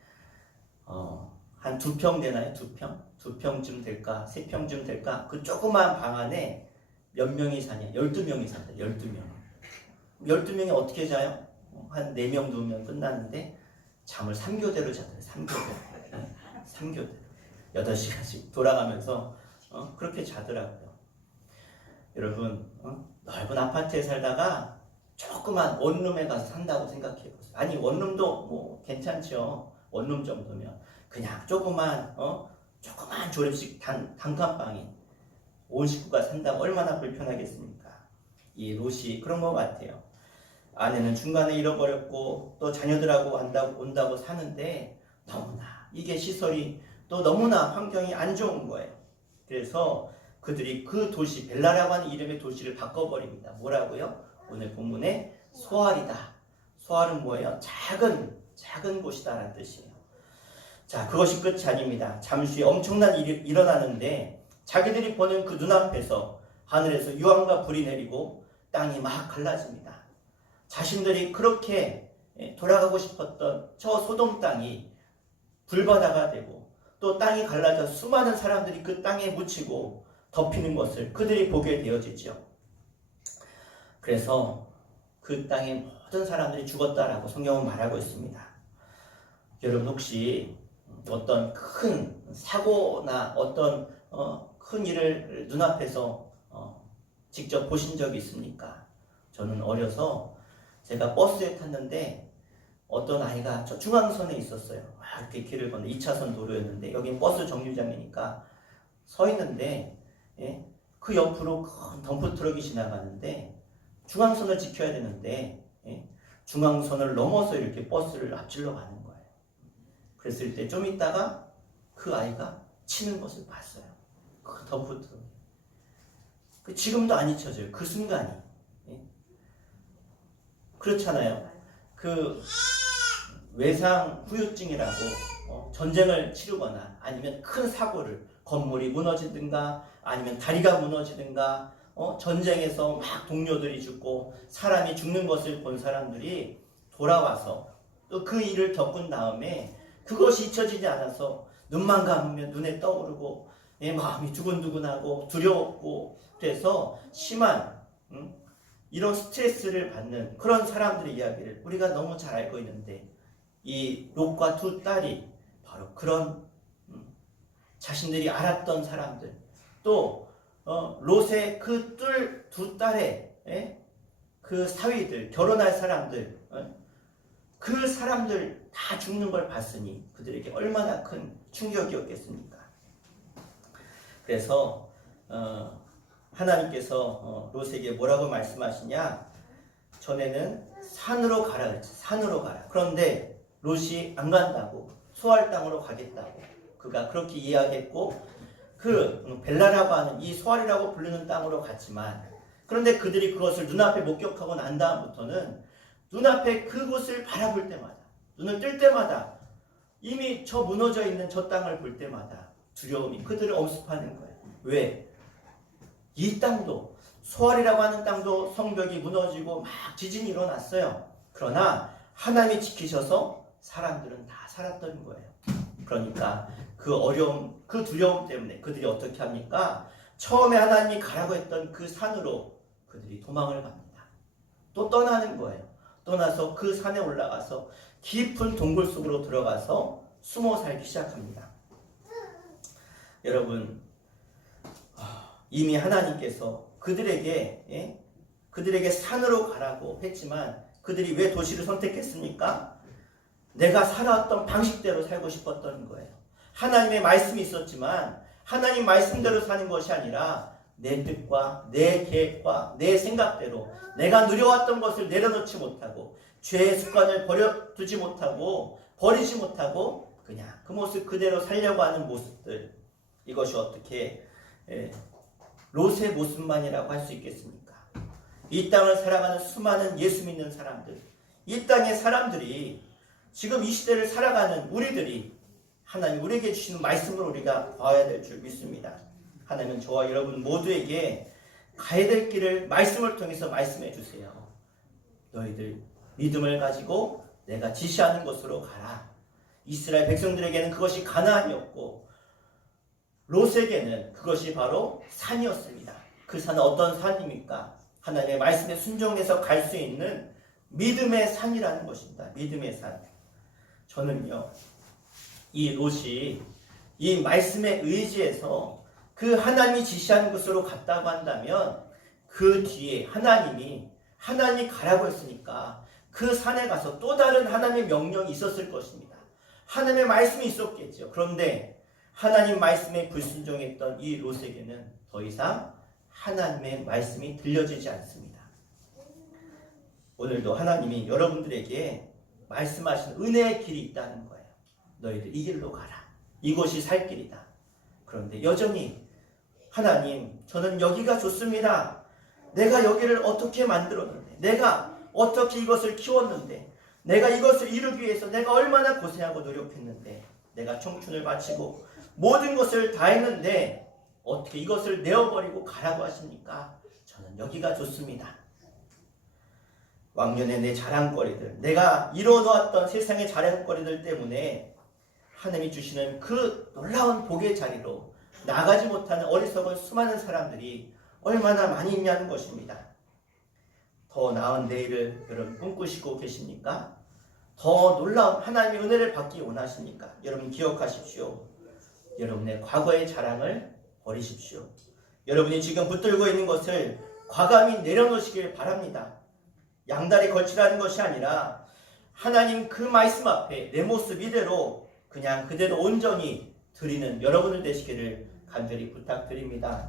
한 2평 되나요? 2평? 2평쯤 될까? 3평쯤 될까? 그 조그만 방 안에 몇 명이 사냐? 12명이 산다. 12명. 12명이 어떻게 자요? 한 4명, 2명 끝났는데 잠을 3교대로 자더라고요. 3교대. 3교대. 8시간씩 돌아가면서 그렇게 자더라고요. 여러분, 넓은 아파트에 살다가 조그만 원룸에 가서 산다고 생각해 보세요. 아니, 원룸도 뭐 괜찮죠. 원룸 정도면 그냥 조그만 조립식 단칸방에 온 식구가 산다면 얼마나 불편하겠습니까? 이 롯이 그런 것 같아요. 아내는 중간에 잃어버렸고 또 자녀들하고 온다고 사는데 너무나 이게 시설이 또 너무나 환경이 안 좋은 거예요. 그래서 그들이 그 도시 벨라라고 하는 이름의 도시를 바꿔버립니다. 뭐라고요? 오늘 본문에 소알이다. 소알은 뭐예요? 작은 곳이다라는 뜻이에요. 자, 그것이 끝이 아닙니다. 잠시 후에 엄청난 일이 일어나는데 자기들이 보는 그 눈앞에서 하늘에서 유황과 불이 내리고 땅이 막 갈라집니다. 자신들이 그렇게 돌아가고 싶었던 저 소돔 땅이 불바다가 되고 또 땅이 갈라져 수많은 사람들이 그 땅에 묻히고 덮이는 것을 그들이 보게 되어지죠. 그래서 그 땅의 모든 사람들이 죽었다라고 성경은 말하고 있습니다. 여러분 혹시 어떤 큰 사고나 어떤 큰 일을 눈앞에서 직접 보신 적이 있습니까? 저는 어려서 제가 버스에 탔는데 어떤 아이가 저 중앙선에 있었어요. 이렇게 길을 건너 2차선 도로였는데 여긴 버스 정류장이니까 서 있는데 그 옆으로 큰 덤프트럭이 지나가는데 중앙선을 지켜야 되는데 중앙선을 넘어서 이렇게 버스를 앞질러 가는 거예요. 그랬을 때 좀 있다가 그 아이가 치는 것을 봤어요. 그 덤프트럭이. 지금도 안 잊혀져요. 그 순간이. 그렇잖아요. 그 외상 후유증이라고 전쟁을 치르거나 아니면 큰 사고를 건물이 무너지든가 아니면 다리가 무너지든가 전쟁에서 막 동료들이 죽고 사람이 죽는 것을 본 사람들이 돌아와서 또 그 일을 겪은 다음에 그것이 잊혀지지 않아서 눈만 감으면 눈에 떠오르고 내 마음이 두근두근하고 두려웠고 그래서 심한 이런 스트레스를 받는 그런 사람들의 이야기를 우리가 너무 잘 알고 있는데 이 롯과 두 딸이 바로 그런 자신들이 알았던 사람들 또 롯의 그 두 딸의 그 사위들 결혼할 사람들 그 사람들 다 죽는 걸 봤으니 그들에게 얼마나 큰 충격이었겠습니까? 그래서 하나님께서 롯에게 뭐라고 말씀하시냐? 전에는 산으로 가라 그랬지. 산으로 가라. 그런데 롯이 안 간다고 소알 땅으로 가겠다고 그가 그렇게 이야기했고 그 벨라라고 하는 이 소알이라고 부르는 땅으로 갔지만 그런데 그들이 그것을 눈앞에 목격하고 난 다음부터는 눈앞에 그곳을 바라볼 때마다 눈을 뜰 때마다 이미 저 무너져 있는 저 땅을 볼 때마다 두려움이 그들을 엄습하는 거예요. 왜? 이 땅도 소알이라고 하는 땅도 성벽이 무너지고 막 지진이 일어났어요. 그러나 하나님이 지키셔서 사람들은 다 살았던 거예요. 그러니까 그 어려움, 그 두려움 때문에 그들이 어떻게 합니까? 처음에 하나님이 가라고 했던 그 산으로 그들이 도망을 갑니다. 또 떠나는 거예요. 떠나서 그 산에 올라가서 깊은 동굴 속으로 들어가서 숨어 살기 시작합니다. 여러분 이미 하나님께서 그들에게 산으로 가라고 했지만 그들이 왜 도시를 선택했습니까? 내가 살아왔던 방식대로 살고 싶었던 거예요. 하나님의 말씀이 있었지만 하나님 말씀대로 사는 것이 아니라 내 뜻과 내 계획과 내 생각대로 내가 누려왔던 것을 내려놓지 못하고 죄의 습관을 버려두지 못하고 버리지 못하고 그냥 그 모습 그대로 살려고 하는 모습들 이것이 어떻게 롯의 모습만이라고 할 수 있겠습니까? 이 땅을 살아가는 수많은 예수 믿는 사람들 이 땅의 사람들이 지금 이 시대를 살아가는 우리들이 하나님 우리에게 주시는 말씀을 우리가 봐야 될 줄 믿습니다. 하나님은 저와 여러분 모두에게 가야 될 길을 말씀을 통해서 말씀해 주세요. 너희들 믿음을 가지고 내가 지시하는 곳으로 가라. 이스라엘 백성들에게는 그것이 가나안이었고 롯에게는 그것이 바로 산이었습니다. 그 산은 어떤 산입니까? 하나님의 말씀에 순종해서 갈 수 있는 믿음의 산이라는 것입니다. 믿음의 산. 저는요, 이 롯이 이 말씀에 의지해서 그 하나님이 지시하는 곳으로 갔다고 한다면 그 뒤에 하나님이 가라고 했으니까 그 산에 가서 또 다른 하나님의 명령이 있었을 것입니다. 하나님의 말씀이 있었겠죠. 그런데 하나님 말씀에 불순종했던 이 롯에게는 더 이상 하나님의 말씀이 들려지지 않습니다. 오늘도 하나님이 여러분들에게 말씀하신 은혜의 길이 있다는 거예요. 너희들 이 길로 가라. 이곳이 살 길이다. 그런데 여전히 하나님, 저는 여기가 좋습니다. 내가 여기를 어떻게 만들었는데, 내가 어떻게 이것을 키웠는데, 내가 이것을 이루기 위해서 내가 얼마나 고생하고 노력했는데, 내가 청춘을 바치고 모든 것을 다 했는데 어떻게 이것을 내어버리고 가라고 하십니까? 저는 여기가 좋습니다. 왕년의 내 자랑거리들, 내가 이뤄놓았던 세상의 자랑거리들 때문에 하나님이 주시는 그 놀라운 복의 자리로 나가지 못하는 어리석은 수많은 사람들이 얼마나 많이 있냐는 것입니다. 더 나은 내일을 여러분 꿈꾸시고 계십니까? 더 놀라운 하나님의 은혜를 받기 원하십니까? 여러분 기억하십시오. 여러분의 과거의 자랑을 버리십시오. 여러분이 지금 붙들고 있는 것을 과감히 내려놓으시길 바랍니다. 양다리 걸치라는 것이 아니라 하나님 그 말씀 앞에 내 모습 이대로 그냥 그대로 온전히 드리는 여러분들 되시기를 간절히 부탁드립니다.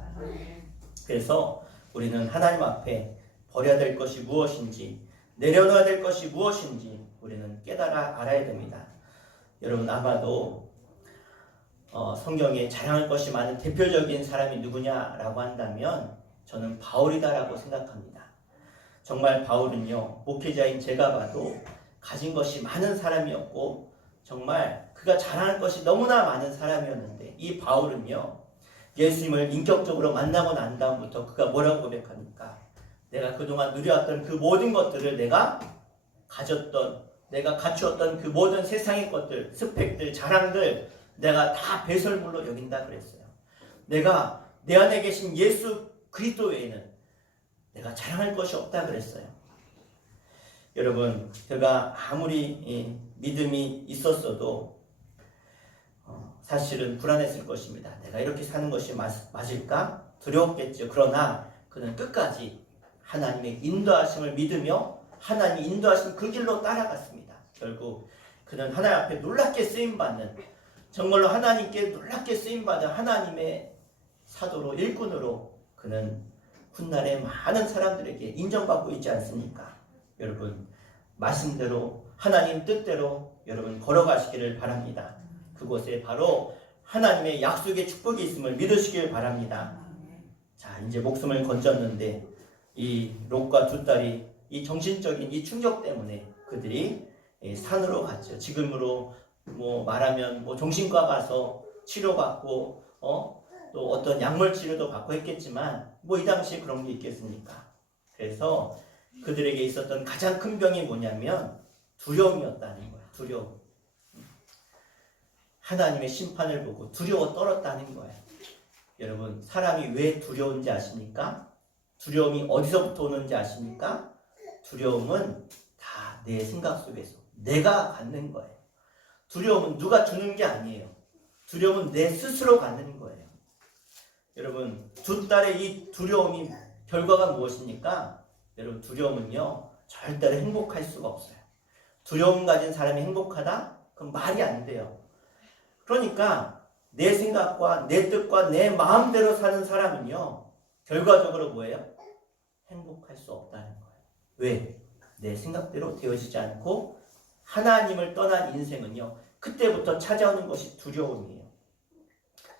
그래서 우리는 하나님 앞에 버려야 될 것이 무엇인지, 내려놓아야 될 것이 무엇인지 우리는 깨달아 알아야 됩니다. 여러분 아마도 성경에 자랑할 것이 많은 대표적인 사람이 누구냐라고 한다면 저는 바울이다라고 생각합니다. 정말 바울은요, 목회자인 제가 봐도 가진 것이 많은 사람이었고 정말 그가 자랑할 것이 너무나 많은 사람이었는데 이 바울은요, 예수님을 인격적으로 만나고 난 다음부터 그가 뭐라고 고백합니까? 내가 그동안 누려왔던 그 모든 것들을 내가 가졌던, 내가 갖추었던 그 모든 세상의 것들, 스펙들, 자랑들 내가 다 배설물로 여긴다 그랬어요. 내가 내 안에 계신 예수 그리스도 외에는 내가 자랑할 것이 없다 그랬어요. 여러분, 그가 아무리 믿음이 있었어도 사실은 불안했을 것입니다. 내가 이렇게 사는 것이 맞을까? 두려웠겠죠. 그러나 그는 끝까지 하나님의 인도하심을 믿으며 하나님이 인도하신 그 길로 따라갔습니다. 결국 그는 하나님 앞에 놀랍게 쓰임받는, 정말로 하나님께 놀랍게 쓰임받은 하나님의 사도로, 일꾼으로 그는 훗날에 많은 사람들에게 인정받고 있지 않습니까? 여러분, 말씀대로 하나님 뜻대로 여러분 걸어가시기를 바랍니다. 그곳에 바로 하나님의 약속의 축복이 있음을 믿으시길 바랍니다. 자, 이제 목숨을 건졌는데 이 롯과 두 딸이 이 정신적인 이 충격 때문에 그들이 산으로 갔죠. 지금으로 말하면 정신과 가서 치료받고 또 어떤 약물 치료도 받고 했겠지만 이 당시에 그런 게 있겠습니까? 그래서 그들에게 있었던 가장 큰 병이 뭐냐면 두려움이었다는 거예요. 두려움. 하나님의 심판을 보고 두려워 떨었다는 거예요. 여러분, 사람이 왜 두려운지 아십니까? 두려움이 어디서부터 오는지 아십니까? 두려움은 다 내 생각 속에서 내가 갖는 거예요. 두려움은 누가 주는 게 아니에요. 두려움은 내 스스로 갖는 거예요. 여러분, 두 딸의 이 두려움이 결과가 무엇입니까? 여러분, 두려움은요 절대로 행복할 수가 없어요. 두려움 가진 사람이 행복하다? 그럼 말이 안 돼요. 그러니까 내 생각과 내 뜻과 내 마음대로 사는 사람은요 결과적으로 뭐예요? 행복할 수 없다는 거예요. 왜? 내 생각대로 되어지지 않고 하나님을 떠난 인생은요 그때부터 찾아오는 것이 두려움이에요.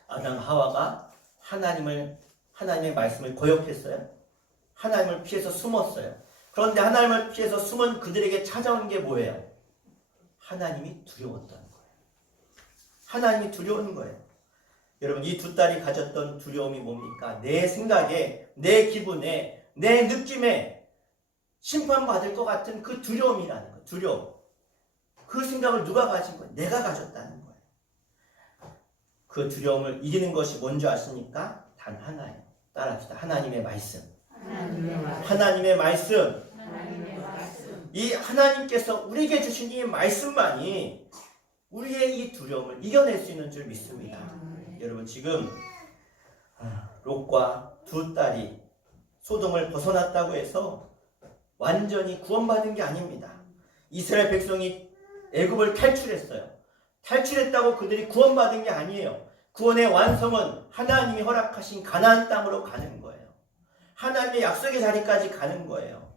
아담 하와가 하나님의 말씀을 거역했어요. 하나님을 피해서 숨었어요. 그런데 하나님을 피해서 숨은 그들에게 찾아온 게 뭐예요? 하나님이 두려웠던 거예요. 하나님이 두려운 거예요. 여러분, 이 두 딸이 가졌던 두려움이 뭡니까? 내 생각에, 내 기분에, 내 느낌에 심판받을 것 같은 그 두려움이라는 거예요. 두려움. 그 생각을 누가 가진 거예요? 내가 가졌다는 거예요. 그 두려움을 이기는 것이 뭔지 아십니까? 단 하나예요. 따라합시다. 하나님의 말씀. 하나님의 말씀. 이 하나님께서 우리에게 주신 이 말씀만이 우리의 이 두려움을 이겨낼 수 있는 줄 믿습니다. 여러분, 지금 롯과 두 딸이 소돔을 벗어났다고 해서 완전히 구원받은 게 아닙니다. 이스라엘 백성이 애굽을 탈출했어요. 탈출했다고 그들이 구원받은 게 아니에요. 구원의 완성은 하나님이 허락하신 가나안 땅으로 가는 거예요. 하나님의 약속의 자리까지 가는 거예요.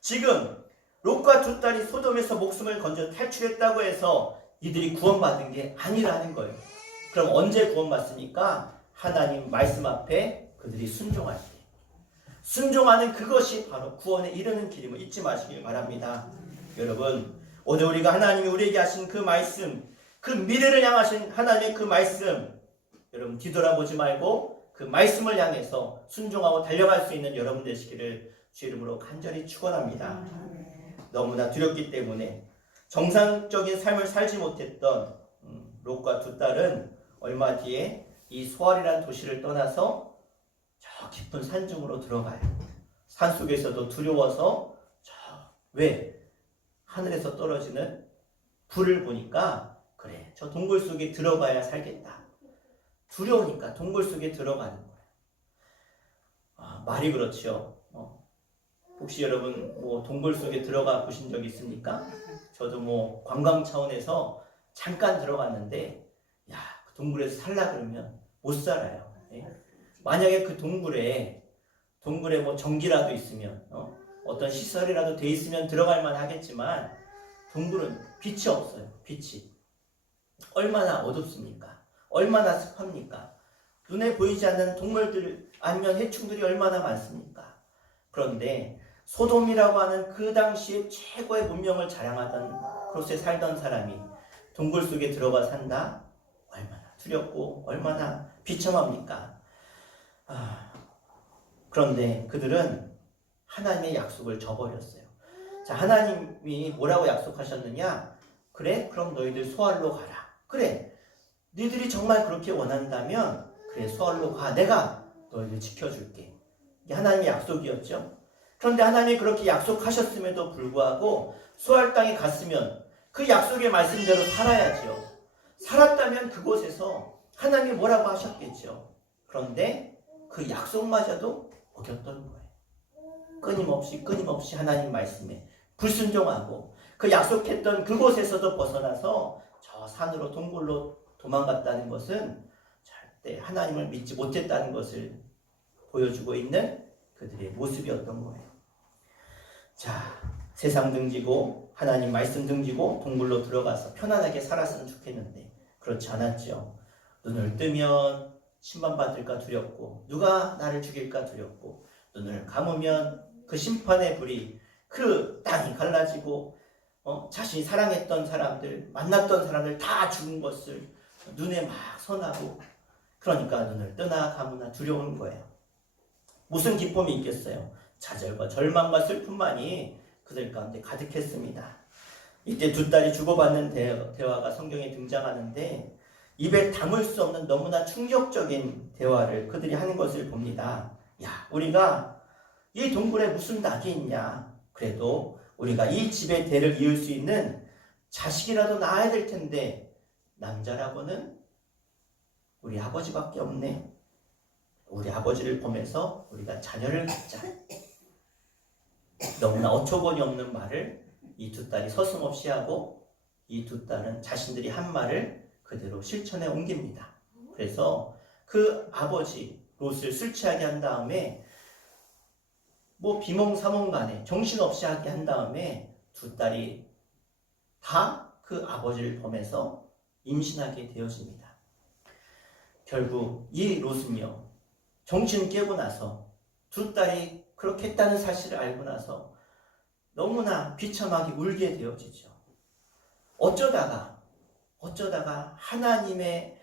지금 롯과 두 딸이 소돔에서 목숨을 건져 탈출했다고 해서 이들이 구원받은 게 아니라는 거예요. 그럼 언제 구원받습니까? 하나님 말씀 앞에 그들이 순종할 때. 순종하는 그것이 바로 구원에 이르는 길임을 잊지 마시길 바랍니다. 여러분, 오늘 우리가 하나님이 우리에게 하신 그 말씀, 그 미래를 향하신 하나님의 그 말씀, 여러분 뒤돌아보지 말고 그 말씀을 향해서 순종하고 달려갈 수 있는 여러분 되시기를 주 이름으로 간절히 축원합니다. 너무나 두렵기 때문에 정상적인 삶을 살지 못했던 롯과 두 딸은 얼마 뒤에 이 소알이라는 도시를 떠나서 저 깊은 산중으로 들어가요. 산속에서도 두려워서 왜? 하늘에서 떨어지는 불을 보니까 그래, 저 동굴 속에 들어가야 살겠다. 두려우니까 동굴 속에 들어가는 거예요. 말이 그렇죠. 혹시 여러분 동굴 속에 들어가 보신 적 있습니까? 저도 관광 차원에서 잠깐 들어갔는데, 그 동굴에서 살라 그러면 못 살아요. 예? 만약에 그 동굴에 전기라도 있으면, 어떤 시설이라도 돼 있으면 들어갈 만 하겠지만, 동굴은 빛이 없어요. 빛이. 얼마나 어둡습니까? 얼마나 습합니까? 눈에 보이지 않는 동물들 아니면 해충들이 얼마나 많습니까? 그런데 소돔이라고 하는 그 당시에 최고의 문명을 자랑하던 그곳에 살던 사람이 동굴 속에 들어가 산다? 얼마나 두렵고 얼마나 비참합니까? 그런데 그들은 하나님의 약속을 저버렸어요. 자, 하나님이 뭐라고 약속하셨느냐? 그래, 그럼 너희들 소알로 가라. 그래, 너희들이 정말 그렇게 원한다면 그래, 소알로 가. 내가 너희들 지켜줄게. 이게 하나님의 약속이었죠. 그런데 하나님이 그렇게 약속하셨음에도 불구하고 소알 땅에 갔으면 그 약속의 말씀대로 살아야죠. 살았다면 그곳에서 하나님이 뭐라고 하셨겠죠. 그런데 그 약속마저도 어겼던 거예요. 끊임없이 하나님 말씀에 불순종하고 그 약속했던 그곳에서도 벗어나서 저 산으로 동굴로 도망갔다는 것은 절대 하나님을 믿지 못했다는 것을 보여주고 있는 그들의 모습이었던 거예요. 자, 세상 등지고 하나님 말씀 등지고 동굴로 들어가서 편안하게 살았으면 좋겠는데 그렇지 않았죠. 눈을 뜨면 심판받을까 두렵고 누가 나를 죽일까 두렵고 눈을 감으면 그 심판의 불이 그 땅이 갈라지고 자신이 사랑했던 사람들, 만났던 사람들 다 죽은 것을 눈에 막 선하고, 그러니까 눈을 뜨나 감으나 두려운 거예요. 무슨 기쁨이 있겠어요? 좌절과 절망과 슬픔만이 그들 가운데 가득했습니다. 이때 두 딸이 주고받는 대화가 성경에 등장하는데 입에 담을 수 없는 너무나 충격적인 대화를 그들이 하는 것을 봅니다. 야, 우리가 이 동굴에 무슨 낙이 있냐? 그래도 우리가 이 집의 대를 이을 수 있는 자식이라도 낳아야 될 텐데 남자라고는 우리 아버지밖에 없네. 우리 아버지를 보면서 우리가 자녀를 갖자. 너무나 어처구니 없는 말을 이 두 딸이 서슴없이 하고 이 두 딸은 자신들이 한 말을 그대로 실천에 옮깁니다. 그래서 그 아버지 롯을 술 취하게 한 다음에 비몽사몽간에 정신없이 하게 한 다음에 두 딸이 다 그 아버지를 보면서 임신하게 되어집니다. 결국 이 롯은요, 정신 깨고 나서 두 딸이 그렇게 했다는 사실을 알고 나서 너무나 비참하게 울게 되어지죠. 어쩌다가 하나님의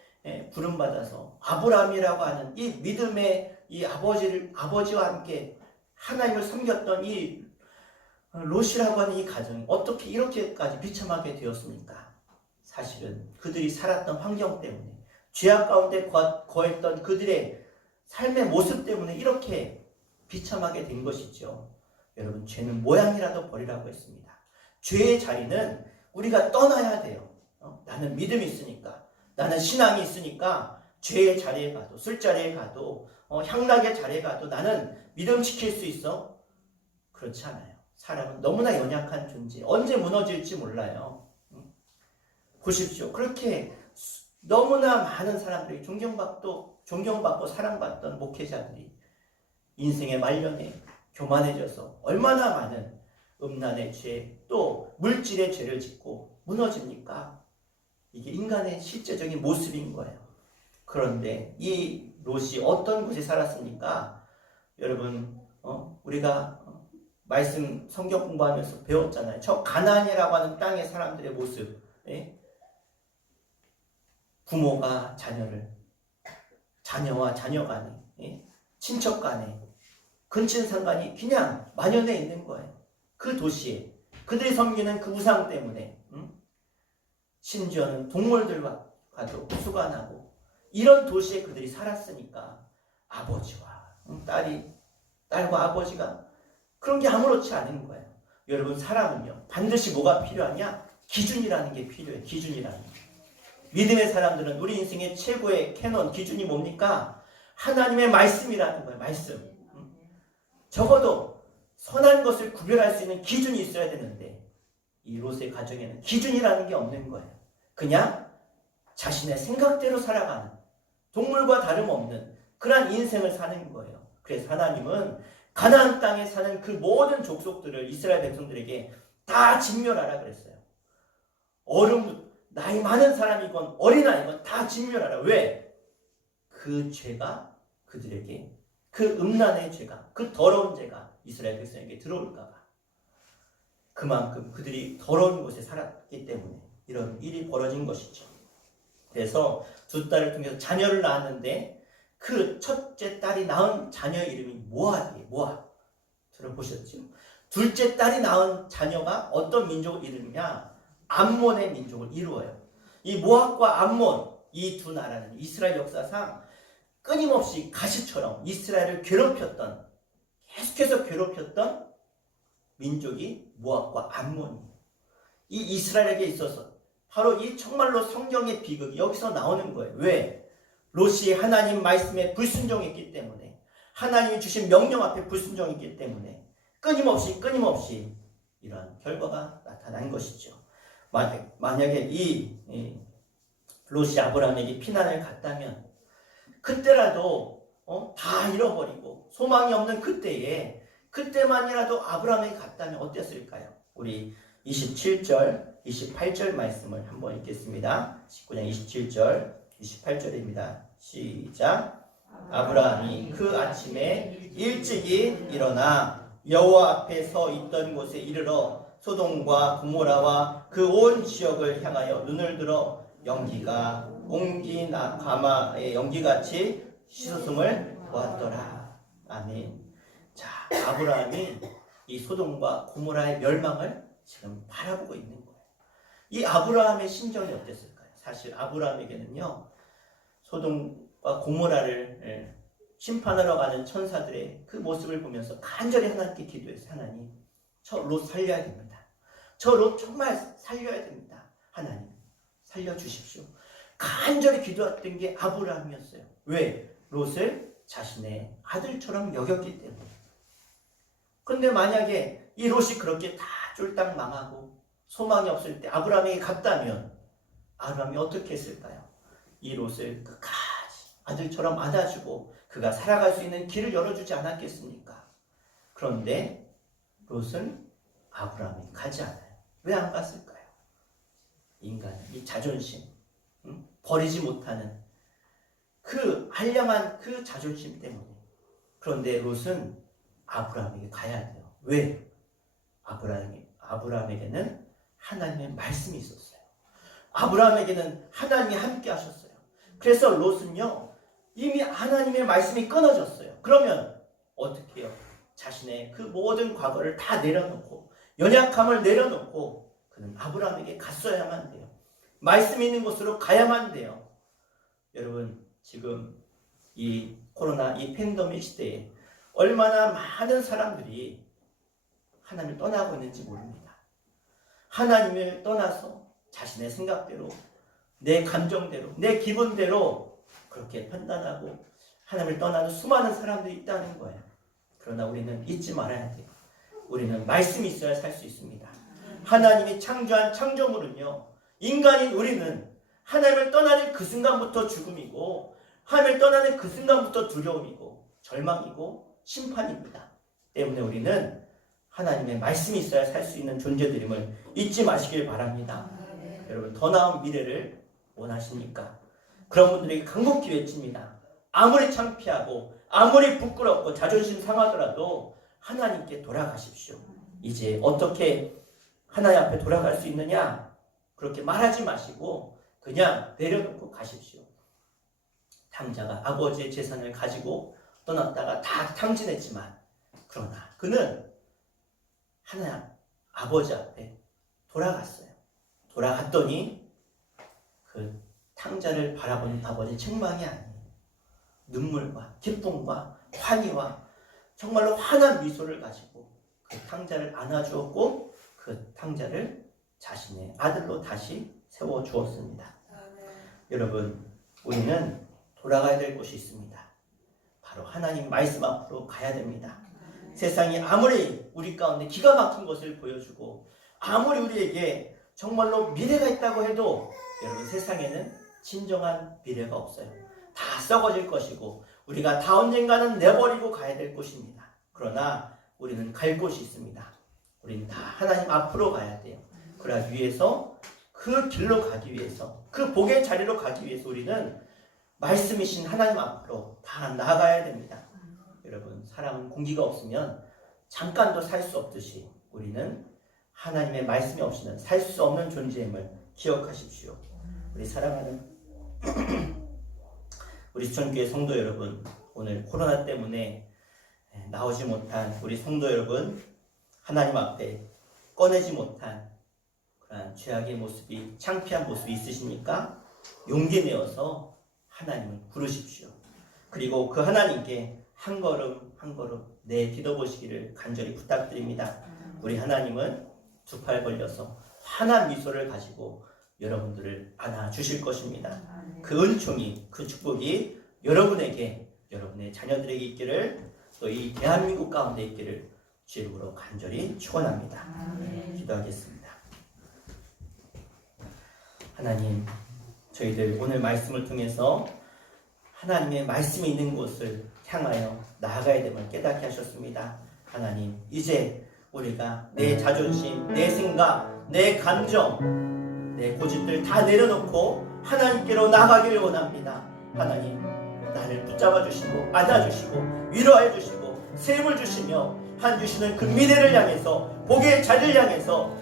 부름받아서 아브라함이라고 하는 이 믿음의 이 아버지와 함께 하나님을 섬겼던 이 롯이라고 하는 이 가정이 어떻게 이렇게까지 비참하게 되었습니까? 사실은 그들이 살았던 환경 때문에, 죄악 가운데 거했던 그들의 삶의 모습 때문에 이렇게 비참하게 된 것이죠. 여러분, 죄는 모양이라도 버리라고 했습니다. 죄의 자리는 우리가 떠나야 돼요. 나는 믿음이 있으니까, 나는 신앙이 있으니까 죄의 자리에 가도, 술자리에 가도, 향락의 자리에 가도 나는 믿음 지킬 수 있어? 그렇지 않아요. 사람은 너무나 연약한 존재, 언제 무너질지 몰라요. 보십시오. 그렇게 너무나 많은 사람들이 존경받고 사랑받던 목회자들이 인생의 말년에 교만해져서 얼마나 많은 음란의 죄, 또 물질의 죄를 짓고 무너집니까? 이게 인간의 실제적인 모습인 거예요. 그런데 이 롯이 어떤 곳에 살았습니까? 여러분, 우리가 말씀 성경 공부하면서 배웠잖아요. 저 가나안이라고 하는 땅의 사람들의 모습. 예? 부모가 자녀와 자녀 간에, 예? 친척 간에, 근친상간이 그냥 만연해 있는 거예요. 그 도시에 그들이 섬기는 그 우상 때문에, 심지어는 동물들과도 수간하고, 이런 도시에 그들이 살았으니까 아버지와 딸과 아버지가 그런 게 아무렇지 않은 거예요. 여러분, 사람은요 반드시 뭐가 필요하냐? 기준이라는 게 필요해요. 기준이라는 게. 믿음의 사람들은 우리 인생의 최고의 캐논 기준이 뭡니까? 하나님의 말씀이라는 거예요. 말씀. 적어도 선한 것을 구별할 수 있는 기준이 있어야 되는데 이 롯의 가정에는 기준이라는 게 없는 거예요. 그냥 자신의 생각대로 살아가는, 동물과 다름없는 그러한 인생을 사는 거예요. 그래서 하나님은 가나안 땅에 사는 그 모든 족속들을 이스라엘 백성들에게 다 진멸하라 그랬어요. 나이 많은 사람이건 어린아이건 다 진멸하라. 왜? 그 죄가 그들에게, 그 음란의 죄가, 그 더러운 죄가 이스라엘 백성에게 들어올까 봐. 그만큼 그들이 더러운 곳에 살았기 때문에 이런 일이 벌어진 것이죠. 그래서 두 딸을 통해서 자녀를 낳았는데 그 첫째 딸이 낳은 자녀의 이름이 모압이에요. 모압. 들어보셨죠? 둘째 딸이 낳은 자녀가 어떤 민족을 이루느냐? 암몬의 민족을 이루어요. 이 모압과 암몬, 이 두 나라는 이스라엘 역사상 끊임없이 가시처럼 이스라엘을 계속해서 괴롭혔던 민족이 모압과 암몬이에요. 이 이스라엘에게 있어서 바로 이 정말로 성경의 비극이 여기서 나오는 거예요. 왜? 롯이 하나님 말씀에 불순종했기 때문에, 하나님이 주신 명령 앞에 불순종했기 때문에 끊임없이 이러한 결과가 나타난 것이죠. 만약에 이 롯이 아브라함에게 피난을 갔다면 그때라도 다 잃어버리고 소망이 없는 그때만이라도 아브라함에게 갔다면 어땠을까요? 우리 27절, 28절 말씀을 한번 읽겠습니다. 19장 27절, 28절입니다. 시작. 아브라함이 그 아침에 일찍이 일어나 여호와 앞에 서 있던 곳에 이르러 소돔과 고모라와 그 온 지역을 향하여 눈을 들어 연기가 옹기나 가마의 연기같이 씻었음을 보았더라. 아멘. 자, 아브라함이 이 소돔과 고모라의 멸망을 지금 바라보고 있는 거예요. 이 아브라함의 심정이 어땠을까요? 사실 아브라함에게는요, 소돔과 고모라를 심판하러 가는 천사들의 그 모습을 보면서 간절히 하나님께 기도해서, 하나님, 저 롯 살려야 됩니다. 저 롯 정말 살려야 됩니다. 하나님, 살려주십시오. 간절히 기도했던 게 아브라함이었어요. 왜? 롯을 자신의 아들처럼 여겼기 때문에. 그런데 만약에 이 롯이 그렇게 다 쫄딱 망하고 소망이 없을 때 아브라함에게 갔다면 아브라함이 어떻게 했을까요? 이 롯을 끝까지 아들처럼 안아주고 그가 살아갈 수 있는 길을 열어주지 않았겠습니까? 그런데 롯은 아브라함이 가지 않아요. 왜 안 갔을까요? 인간은 이 자존심, 버리지 못하는 그 한량한 그 자존심 때문에. 그런데 롯은 아브라함에게 가야 돼요. 왜? 아브라함에게는 하나님의 말씀이 있었어요. 아브라함에게는 하나님이 함께 하셨어요. 그래서 롯은요, 이미 하나님의 말씀이 끊어졌어요. 그러면 어떻게 해요? 자신의 그 모든 과거를 다 내려놓고, 연약함을 내려놓고 그는 아브라함에게 갔어야만 돼요. 말씀이 있는 곳으로 가야만 돼요. 여러분, 지금 이 코로나, 이 팬데믹 시대에 얼마나 많은 사람들이 하나님을 떠나고 있는지 모릅니다. 하나님을 떠나서 자신의 생각대로, 내 감정대로, 내 기분대로 그렇게 판단하고 하나님을 떠나는 수많은 사람들이 있다는 거예요. 그러나 우리는 잊지 말아야 돼요. 우리는 말씀이 있어야 살 수 있습니다. 하나님이 창조한 창조물은요, 인간인 우리는 하나님을 떠나는 그 순간부터 죽음이고, 하나님을 떠나는 그 순간부터 두려움이고 절망이고 심판입니다. 때문에 우리는 하나님의 말씀이 있어야 살 수 있는 존재들임을 잊지 마시길 바랍니다. 여러분, 더 나은 미래를 원하십니까? 그런 분들에게 간곡히 외칩니다. 아무리 창피하고 아무리 부끄럽고 자존심 상하더라도 하나님께 돌아가십시오. 이제 어떻게 하나님 앞에 돌아갈 수 있느냐? 그렇게 말하지 마시고 그냥 내려놓고 가십시오. 탕자가 아버지의 재산을 가지고 떠났다가 다 탕진했지만, 그러나 그는 하나님 아버지 앞에 돌아갔어요. 돌아갔더니 그 탕자를 바라보는 아버지 책망이 아니에요. 눈물과 기쁨과 환희와 정말로 환한 미소를 가지고 그 탕자를 안아주었고, 그 탕자를 자신의 아들로 다시 세워주었습니다. 여러분, 우리는 돌아가야 될 곳이 있습니다. 바로 하나님 말씀 앞으로 가야 됩니다. 세상이 아무리 우리 가운데 기가 막힌 것을 보여주고 아무리 우리에게 정말로 미래가 있다고 해도, 여러분, 세상에는 진정한 미래가 없어요. 다 썩어질 것이고 우리가 다 언젠가는 내버리고 가야 될 곳입니다. 그러나 우리는 갈 곳이 있습니다. 우리는 다 하나님 앞으로 가야 돼요. 그러기 위해서, 그 길로 가기 위해서, 그 복의 자리로 가기 위해서 우리는 말씀이신 하나님 앞으로 다 나아가야 됩니다. 여러분, 사람은 공기가 없으면 잠깐도 살 수 없듯이 우리는 하나님의 말씀이 없이는 살 수 없는 존재임을 기억하십시오. 우리 사랑하는 우리 수천교회 성도 여러분, 오늘 코로나 때문에 나오지 못한 우리 성도 여러분, 하나님 앞에 꺼내지 못한 그런 죄악의 모습이, 창피한 모습이 있으십니까? 용기 내어서 하나님을 부르십시오. 그리고 그 하나님께 한 걸음 한 걸음 내딛어보시기를 간절히 부탁드립니다. 우리 하나님은 두 팔 벌려서 환한 미소를 가지고 여러분들을 안아주실 것입니다. 그 은총이, 그 축복이 여러분에게, 여러분의 자녀들에게 있기를, 또 이 대한민국 가운데 있기를 주의 이름으로 간절히 축원합니다. 기도하겠습니다. 하나님, 저희들 오늘 말씀을 통해서 하나님의 말씀이 있는 곳을 향하여 나아가야 됨을 깨닫게 하셨습니다. 하나님, 이제 우리가 내 자존심, 내 생각, 내 감정, 내 고집들 다 내려놓고 하나님께로 나아가기를 원합니다. 하나님, 나를 붙잡아 주시고 안아주시고 위로해 주시고 샘을 주시며 한 주시는 그 미래를 향해서, 복의 자리를 향해서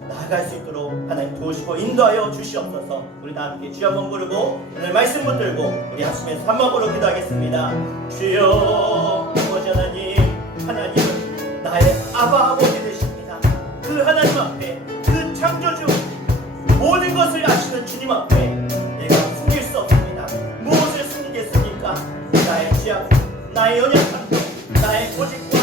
나아갈 수 있도록 하나님 도우시고 인도하여 주시옵소서. 우리 다 함께 주여 한번 부르고 오늘 말씀 붙들고 우리 합심해서 한 번으로 기도하겠습니다. 주여, 아버지 하나님, 하나님은 나의 아버지 되십니다. 그 하나님 앞에, 그 창조주 모든 것을 아시는 주님 앞에 내가 숨길 수 없습니다. 무엇을 숨기겠습니까? 나의 죄악, 나의 연약함도, 나의 고집과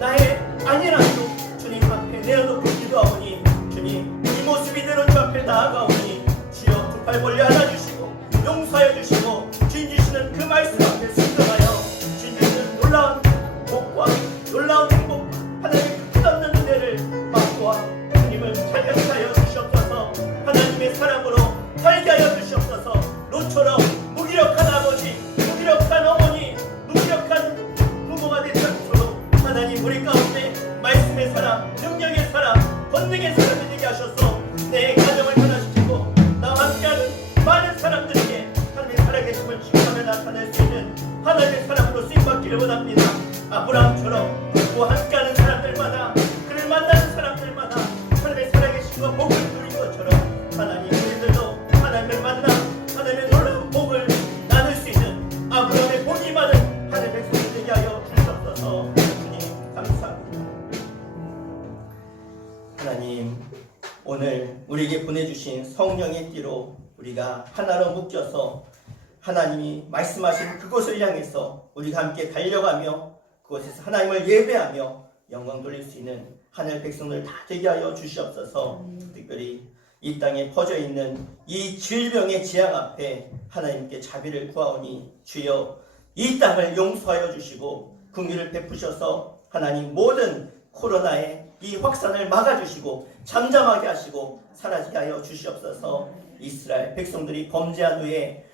나의 안일함도 주님 앞에 내어놓고 기도하오니, 주님, 이 모습 이대로 주 앞에 나아가오니 주여 두 팔 벌려 안아주시고 용서해 주시고 주인 주시는 그 말씀 앞에 순종하여 주인 주시는 놀라운 복과 놀라운 행복과 하나님의 그 끝없는 은혜를 맛보아 주님을 살게 하여 주시옵소서. 하나님의 사랑으로 살게 하여 주시옵소서. 롯처럼 무기력한 아버지, 무기력한 어머니, 무기력한 부모가 된 것처럼 하나님 우리 가운데 말씀의 사람, 능력의 사람, 권능의 사람이 되게 하셔서 내 가정을 변화시키고 나와 함께하는 많은 사람들에게 하나님의 살아계심을 증거하며 나타낼 수 있는 하나님의 사람으로 쓰임받기를 원합니다. 아브라함처럼 그와 함께하는 사람들마다, 그를 만나는 사람 주신 성령의 띠로 우리가 하나로 묶여서 하나님이 말씀하신 그곳을 향해서 우리가 함께 달려가며 그곳에서 하나님을 예배하며 영광 돌릴 수 있는 하늘 백성들 다 되게 하여 주시옵소서. 특별히 이 땅에 퍼져 있는 이 질병의 재앙 앞에 하나님께 자비를 구하오니 주여 이 땅을 용서하여 주시고 긍휼을 베푸셔서 하나님 모든 코로나의 이 확산을 막아주시고 잠잠하게 하시고 사라지게 하여 주시옵소서. 이스라엘 백성들이 범죄한 후에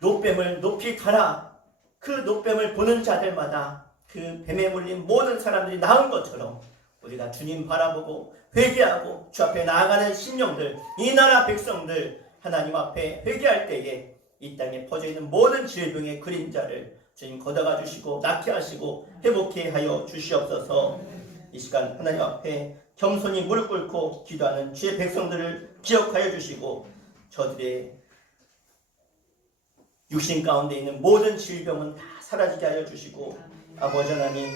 노뱀을 높이 가라. 그 노뱀을 보는 자들마다 그 뱀에 물린 모든 사람들이 나은 것처럼 우리가 주님 바라보고 회개하고 주 앞에 나아가는 심령들, 이 나라 백성들 하나님 앞에 회개할 때에 이 땅에 퍼져있는 모든 질병의 그림자를 주님 걷어가 주시고 낫게 하시고 회복해 하여 주시옵소서. 이 시간 하나님 앞에 겸손히 무릎 꿇고 기도하는 주의 백성들을 기억하여 주시고 저들의 육신 가운데 있는 모든 질병은 다 사라지게 하여 주시고 아버지 하나님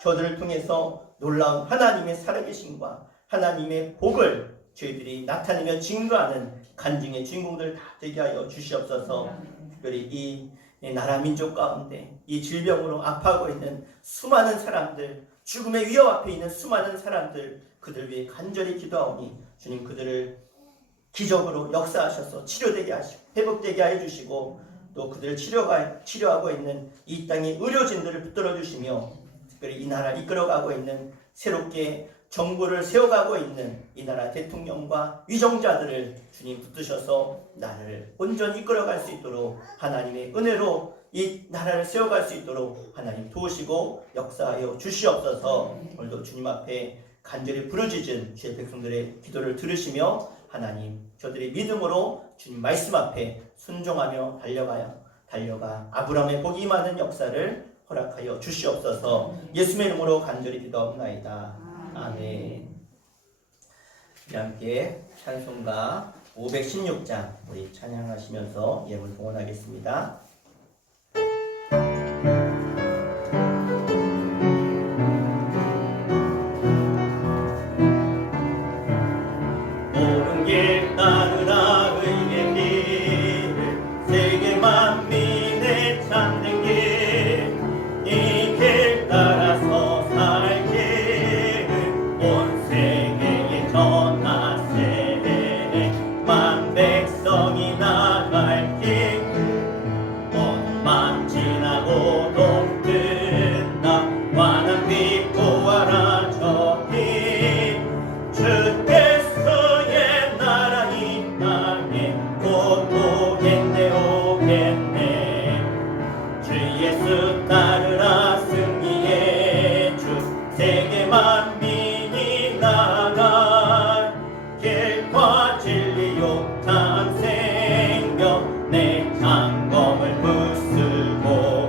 저들을 통해서 놀라운 하나님의 살아계심과 하나님의 복을 저희들이 나타내며 증거하는 간증의 주인공들 다 되게 하여 주시옵소서. 특별히 이 나라 민족 가운데 이 질병으로 아파하고 있는 수많은 사람들, 죽음의 위협 앞에 있는 수많은 사람들, 그들 위해 간절히 기도하오니 주님 그들을 기적으로 역사하셔서 치료되게 하시고 회복되게 하여 주시고 또 그들을 치료하고 있는 이 땅의 의료진들을 붙들어 주시며 특별히 이 나라 이끌어가고 있는 새롭게 정부를 세워가고 있는 이 나라 대통령과 위정자들을 주님 붙드셔서 나라를 온전히 이끌어갈 수 있도록 하나님의 은혜로 이 나라를 세워갈 수 있도록 하나님 도우시고 역사하여 주시옵소서. 오늘도 주님 앞에 간절히 부르짖은 주의 백성들의 기도를 들으시며 하나님 저들의 믿음으로 주님 말씀 앞에 순종하며 달려가 아브라함의 복이 많은 역사를 허락하여 주시옵소서. 예수의 이름으로 간절히 기도합나이다. 아멘. 우리 함께 찬송가 516장 우리 찬양하시면서 예물 봉헌하겠습니다. 옳은 길 따르라 의의 길을 세계 만민의 참된 길 이 길 따라서 살 길을 온 세계에 전하세 만 백성이 나갈 길 어느 맘 지나고 동뜬다 환한 빛 보아라 저기 주께서의 나라 이 땅에 곧 오겠네 오겠네 주 예수 따르라 승리의 주 세계 만민이 나갈 길과 진리 욕탕 생명 내 장검을 부수고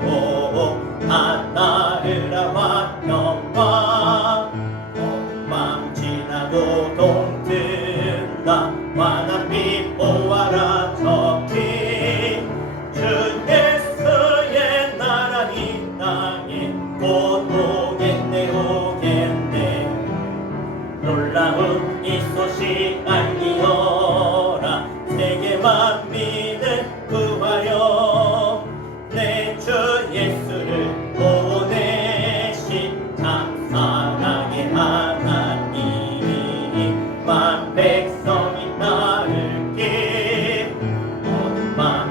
다 따르라 화평과 어둠 밤 지나고 동뜬다 환한 빛 보아라 저기 주께서의 나라 이 땅에 곧 오겠네 오겠네 놀라운 이 소식 알리어라 세계 만민을 구하여 내 주 예수를 보내신 참 사랑의 하나님 만 백성이 따를 길 어둠 밤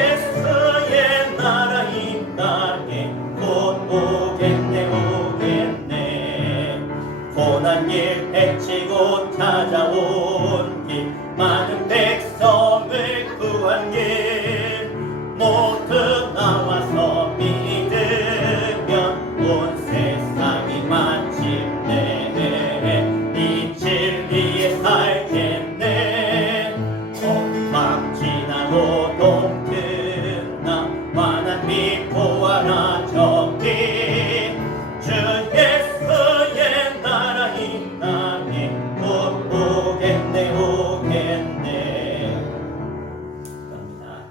예수의 나라 이 땅에 곧 오겠네 오겠네 고난 길 헤치고 찾아온 길 많은 백성을 구한 길 모두 나와서 믿으면 온 세상이 마침내 이 진리에 살겠네 어둠 밤 지나고 동뜬다 환한 빛 보아라 저기 주 예수의 나라 이 땅에 곧 오겠네 오겠네. 감사합니다.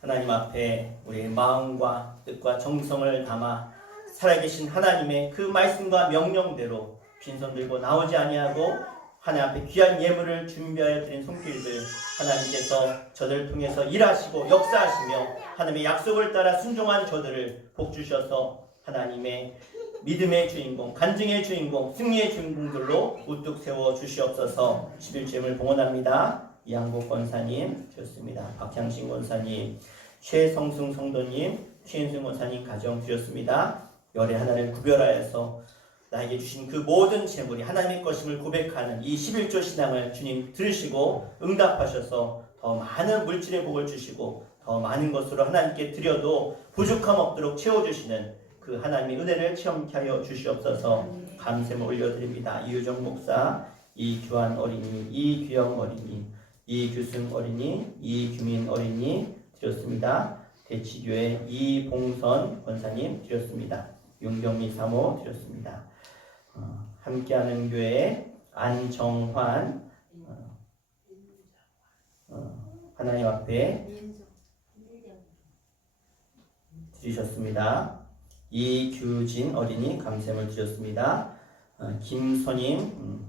하나님 앞에 우리의 마음과 뜻과 정성을 담아 살아계신 하나님의 그 말씀과 명령대로 빈손 들고 나오지 아니하고 하나님 앞에 귀한 예물을 준비하여 드린 손길들, 하나님께서 저들을 통해서 일하시고 역사하시며 하나님의 약속을 따라 순종한 저들을 복 주셔서 하나님의 믿음의 주인공, 간증의 주인공, 승리의 주인공들로 우뚝 세워 주시옵소서. 11주임을 봉헌합니다. 이양복 권사님 드렸습니다. 박향신 권사님, 최성승 성도님, 최인승 권사님 가정 드렸습니다. 열의 하나를 구별하여서 나에게 주신 그 모든 재물이 하나님의 것임을 고백하는 이 11조 신앙을 주님 들으시고 응답하셔서 더 많은 물질의 복을 주시고 더 많은 것으로 하나님께 드려도 부족함 없도록 채워주시는 그 하나님의 은혜를 체험케 하여 주시옵소서. 감샘을 올려드립니다. 이유정 목사, 이규환 어린이, 이규영 어린이, 이규승 어린이, 이규민 어린이 드렸습니다. 대치교회 이봉선 권사님 드렸습니다. 윤경미 사모 드렸습니다. 함께하는 교회 안정환, 하나님 앞에 드리셨습니다. 이규진 어린이 감샘을 드렸습니다. 김선임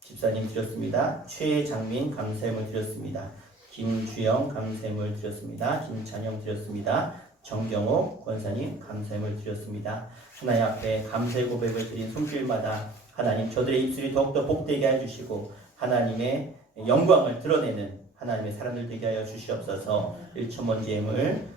집사님 드렸습니다. 최장민 감샘을 드렸습니다. 김주영 감샘을 드렸습니다. 김찬영 드렸습니다. 정경호 권사님 감샘을 드렸습니다. 하나님 앞에 감사의 고백을 드린 손길마다 하나님 저들의 입술이 더욱더 복되게 해주시고 하나님의 영광을 드러내는 하나님의 사람들 되게 하여 주시옵소서. 1천번 예물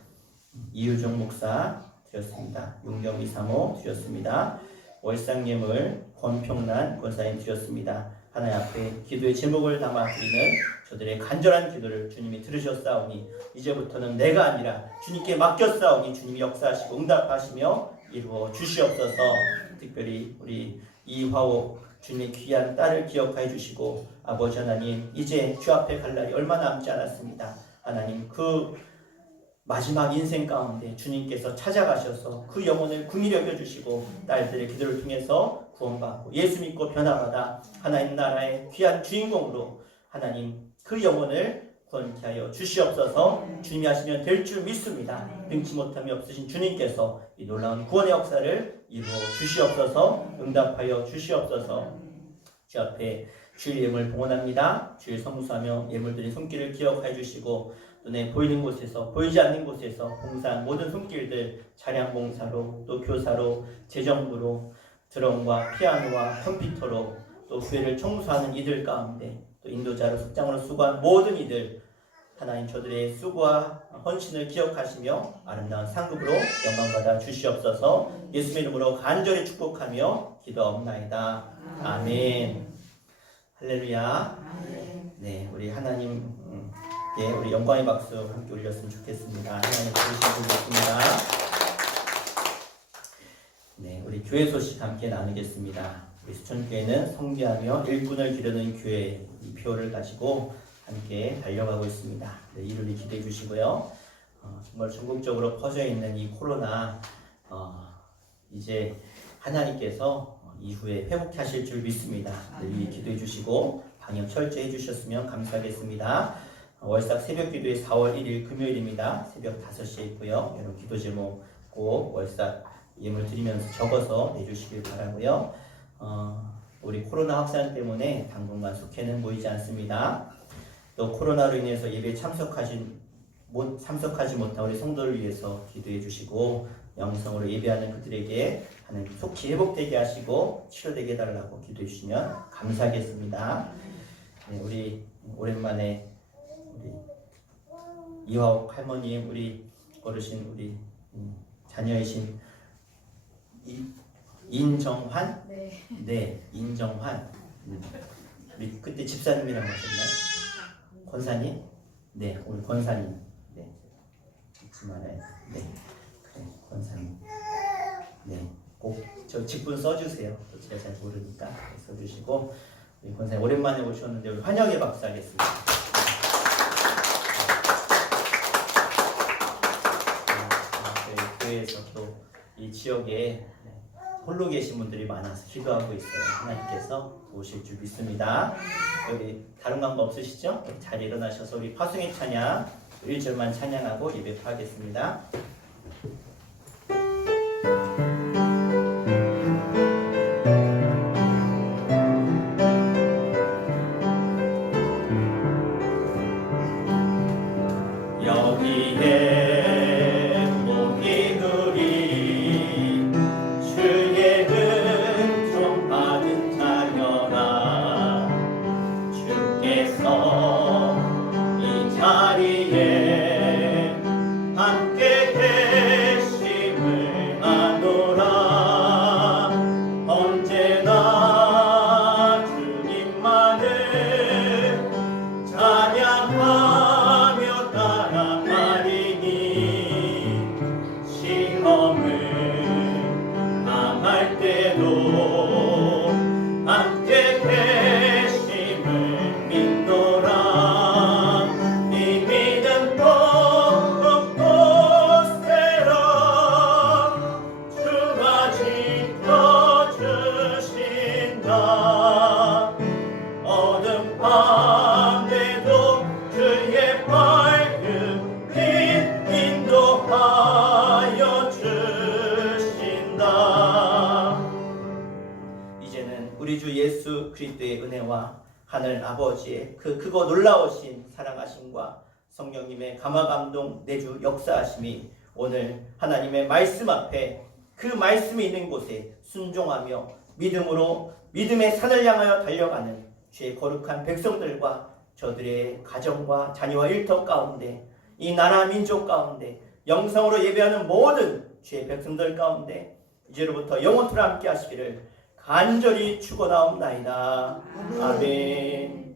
이유정 목사 드렸습니다. 윤경미 사모 드렸습니다. 월상 예물 권평란 권사님 드렸습니다. 하나님 앞에 기도의 제목을 담아 드리는 저들의 간절한 기도를 주님이 들으셨사오니 이제부터는 내가 아니라 주님께 맡겼사오니 주님이 역사하시고 응답하시며 이루어 주시옵소서. 특별히 우리 이화옥 주님의 귀한 딸을 기억하여 주시고 아버지 하나님 이제 주 앞에 갈 날이 얼마 남지 않았습니다. 하나님 그 마지막 인생 가운데 주님께서 찾아가셔서 그 영혼을 긍휼히 여겨주시고 딸들의 기도를 통해서 구원받고 예수 믿고 변화받아 하나님 나라의 귀한 주인공으로 하나님 그 영혼을 구원케 하여 주시옵소서. 주님이 하시면 될 줄 믿습니다. 능치 못함이 없으신 주님께서 이 놀라운 구원의 역사를 이루어 주시옵소서. 응답하여 주시옵소서. 주 앞에 주일 예물 봉헌합니다. 주일 성수하며 예물드린 손길을 기억해 주시고 눈에 보이는 곳에서 보이지 않는 곳에서 봉사한 모든 손길들 차량 봉사로 또 교사로 재정부로 드럼과 피아노와 컴퓨터로 또 교회를 청소하는 이들 가운데 또 인도자로 숙장으로 수고한 모든 이들 하나님 저들의 수고와 헌신을 기억하시며 아름다운 상급으로 영광받아 주시옵소서. 예수의 이름으로 간절히 축복하며 기도하옵나이다. 아멘. 할렐루야. 네, 우리 하나님께 우리 영광의 박수 함께 올렸으면 좋겠습니다. 하나님 부르신 분 있습니다. 네, 우리 교회 소식 함께 나누겠습니다. 우리 수천교회는 성교하며 일꾼을 기르는 교회 이 표를 가지고 함께 달려가고 있습니다. 네, 이를 기대해 주시고요. 정말 전국적으로 퍼져 있는 이 코로나 이제 하나님께서 이후에 회복하실 줄 믿습니다. 네, 기도해 주시고 방역 철저히 해주셨으면 감사하겠습니다. 월삭 새벽 기도회 4월 1일 금요일입니다. 새벽 5시에 있고요. 여러분 기도 제목 꼭 월삭 예물 드리면서 적어서 내주시길 바라고요. 우리 코로나 확산 때문에 당분간 속회는 모이지 않습니다. 또 코로나로 인해서 예배에 참석하지 못한 우리 성도를 위해서 기도해 주시고 영성으로 예배하는 그들에게 하나님 속히 회복되게 하시고 치료되게 해달라고 기도해 주시면 감사하겠습니다. 네, 우리 오랜만에 우리 이화옥 할머님, 우리 어르신, 우리 자녀이신 인정환? 네, 인정환. 우리 그때 집사님이라고 하셨나요? 권사님? 네, 오늘 권사님. 네, 잊지 말아요. 네, 그래, 권사님. 네, 꼭 저 직분 써주세요. 제가 잘 모르니까 써주시고 우리 권사님 오랜만에 오셨는데 우리 환영의 박수 하겠습니다. 저희 교회에서 또 이 지역에 홀로 계신 분들이 많아서 기도하고 있어요. 하나님께서 오실 줄 믿습니다. 여기 다른 광고 없으시죠? 잘 일어나셔서 우리 파송의 찬양 1절만 찬양하고 예배 하겠습니다. 우리 주 예수 그리스도의 은혜와 하늘 아버지의 그 크고 놀라우신 사랑하심과 성령님의 감화감동 내주 역사하심이 오늘 하나님의 말씀 앞에 그 말씀이 있는 곳에 순종하며 믿음으로 믿음의 산을 향하여 달려가는 주의 거룩한 백성들과 저들의 가정과 자녀와 일터 가운데 이 나라 민족 가운데 영성으로 예배하는 모든 주의 백성들 가운데 이제로부터 영원토록 함께 하시기를 간절히 축원하옵나이다. 아멘.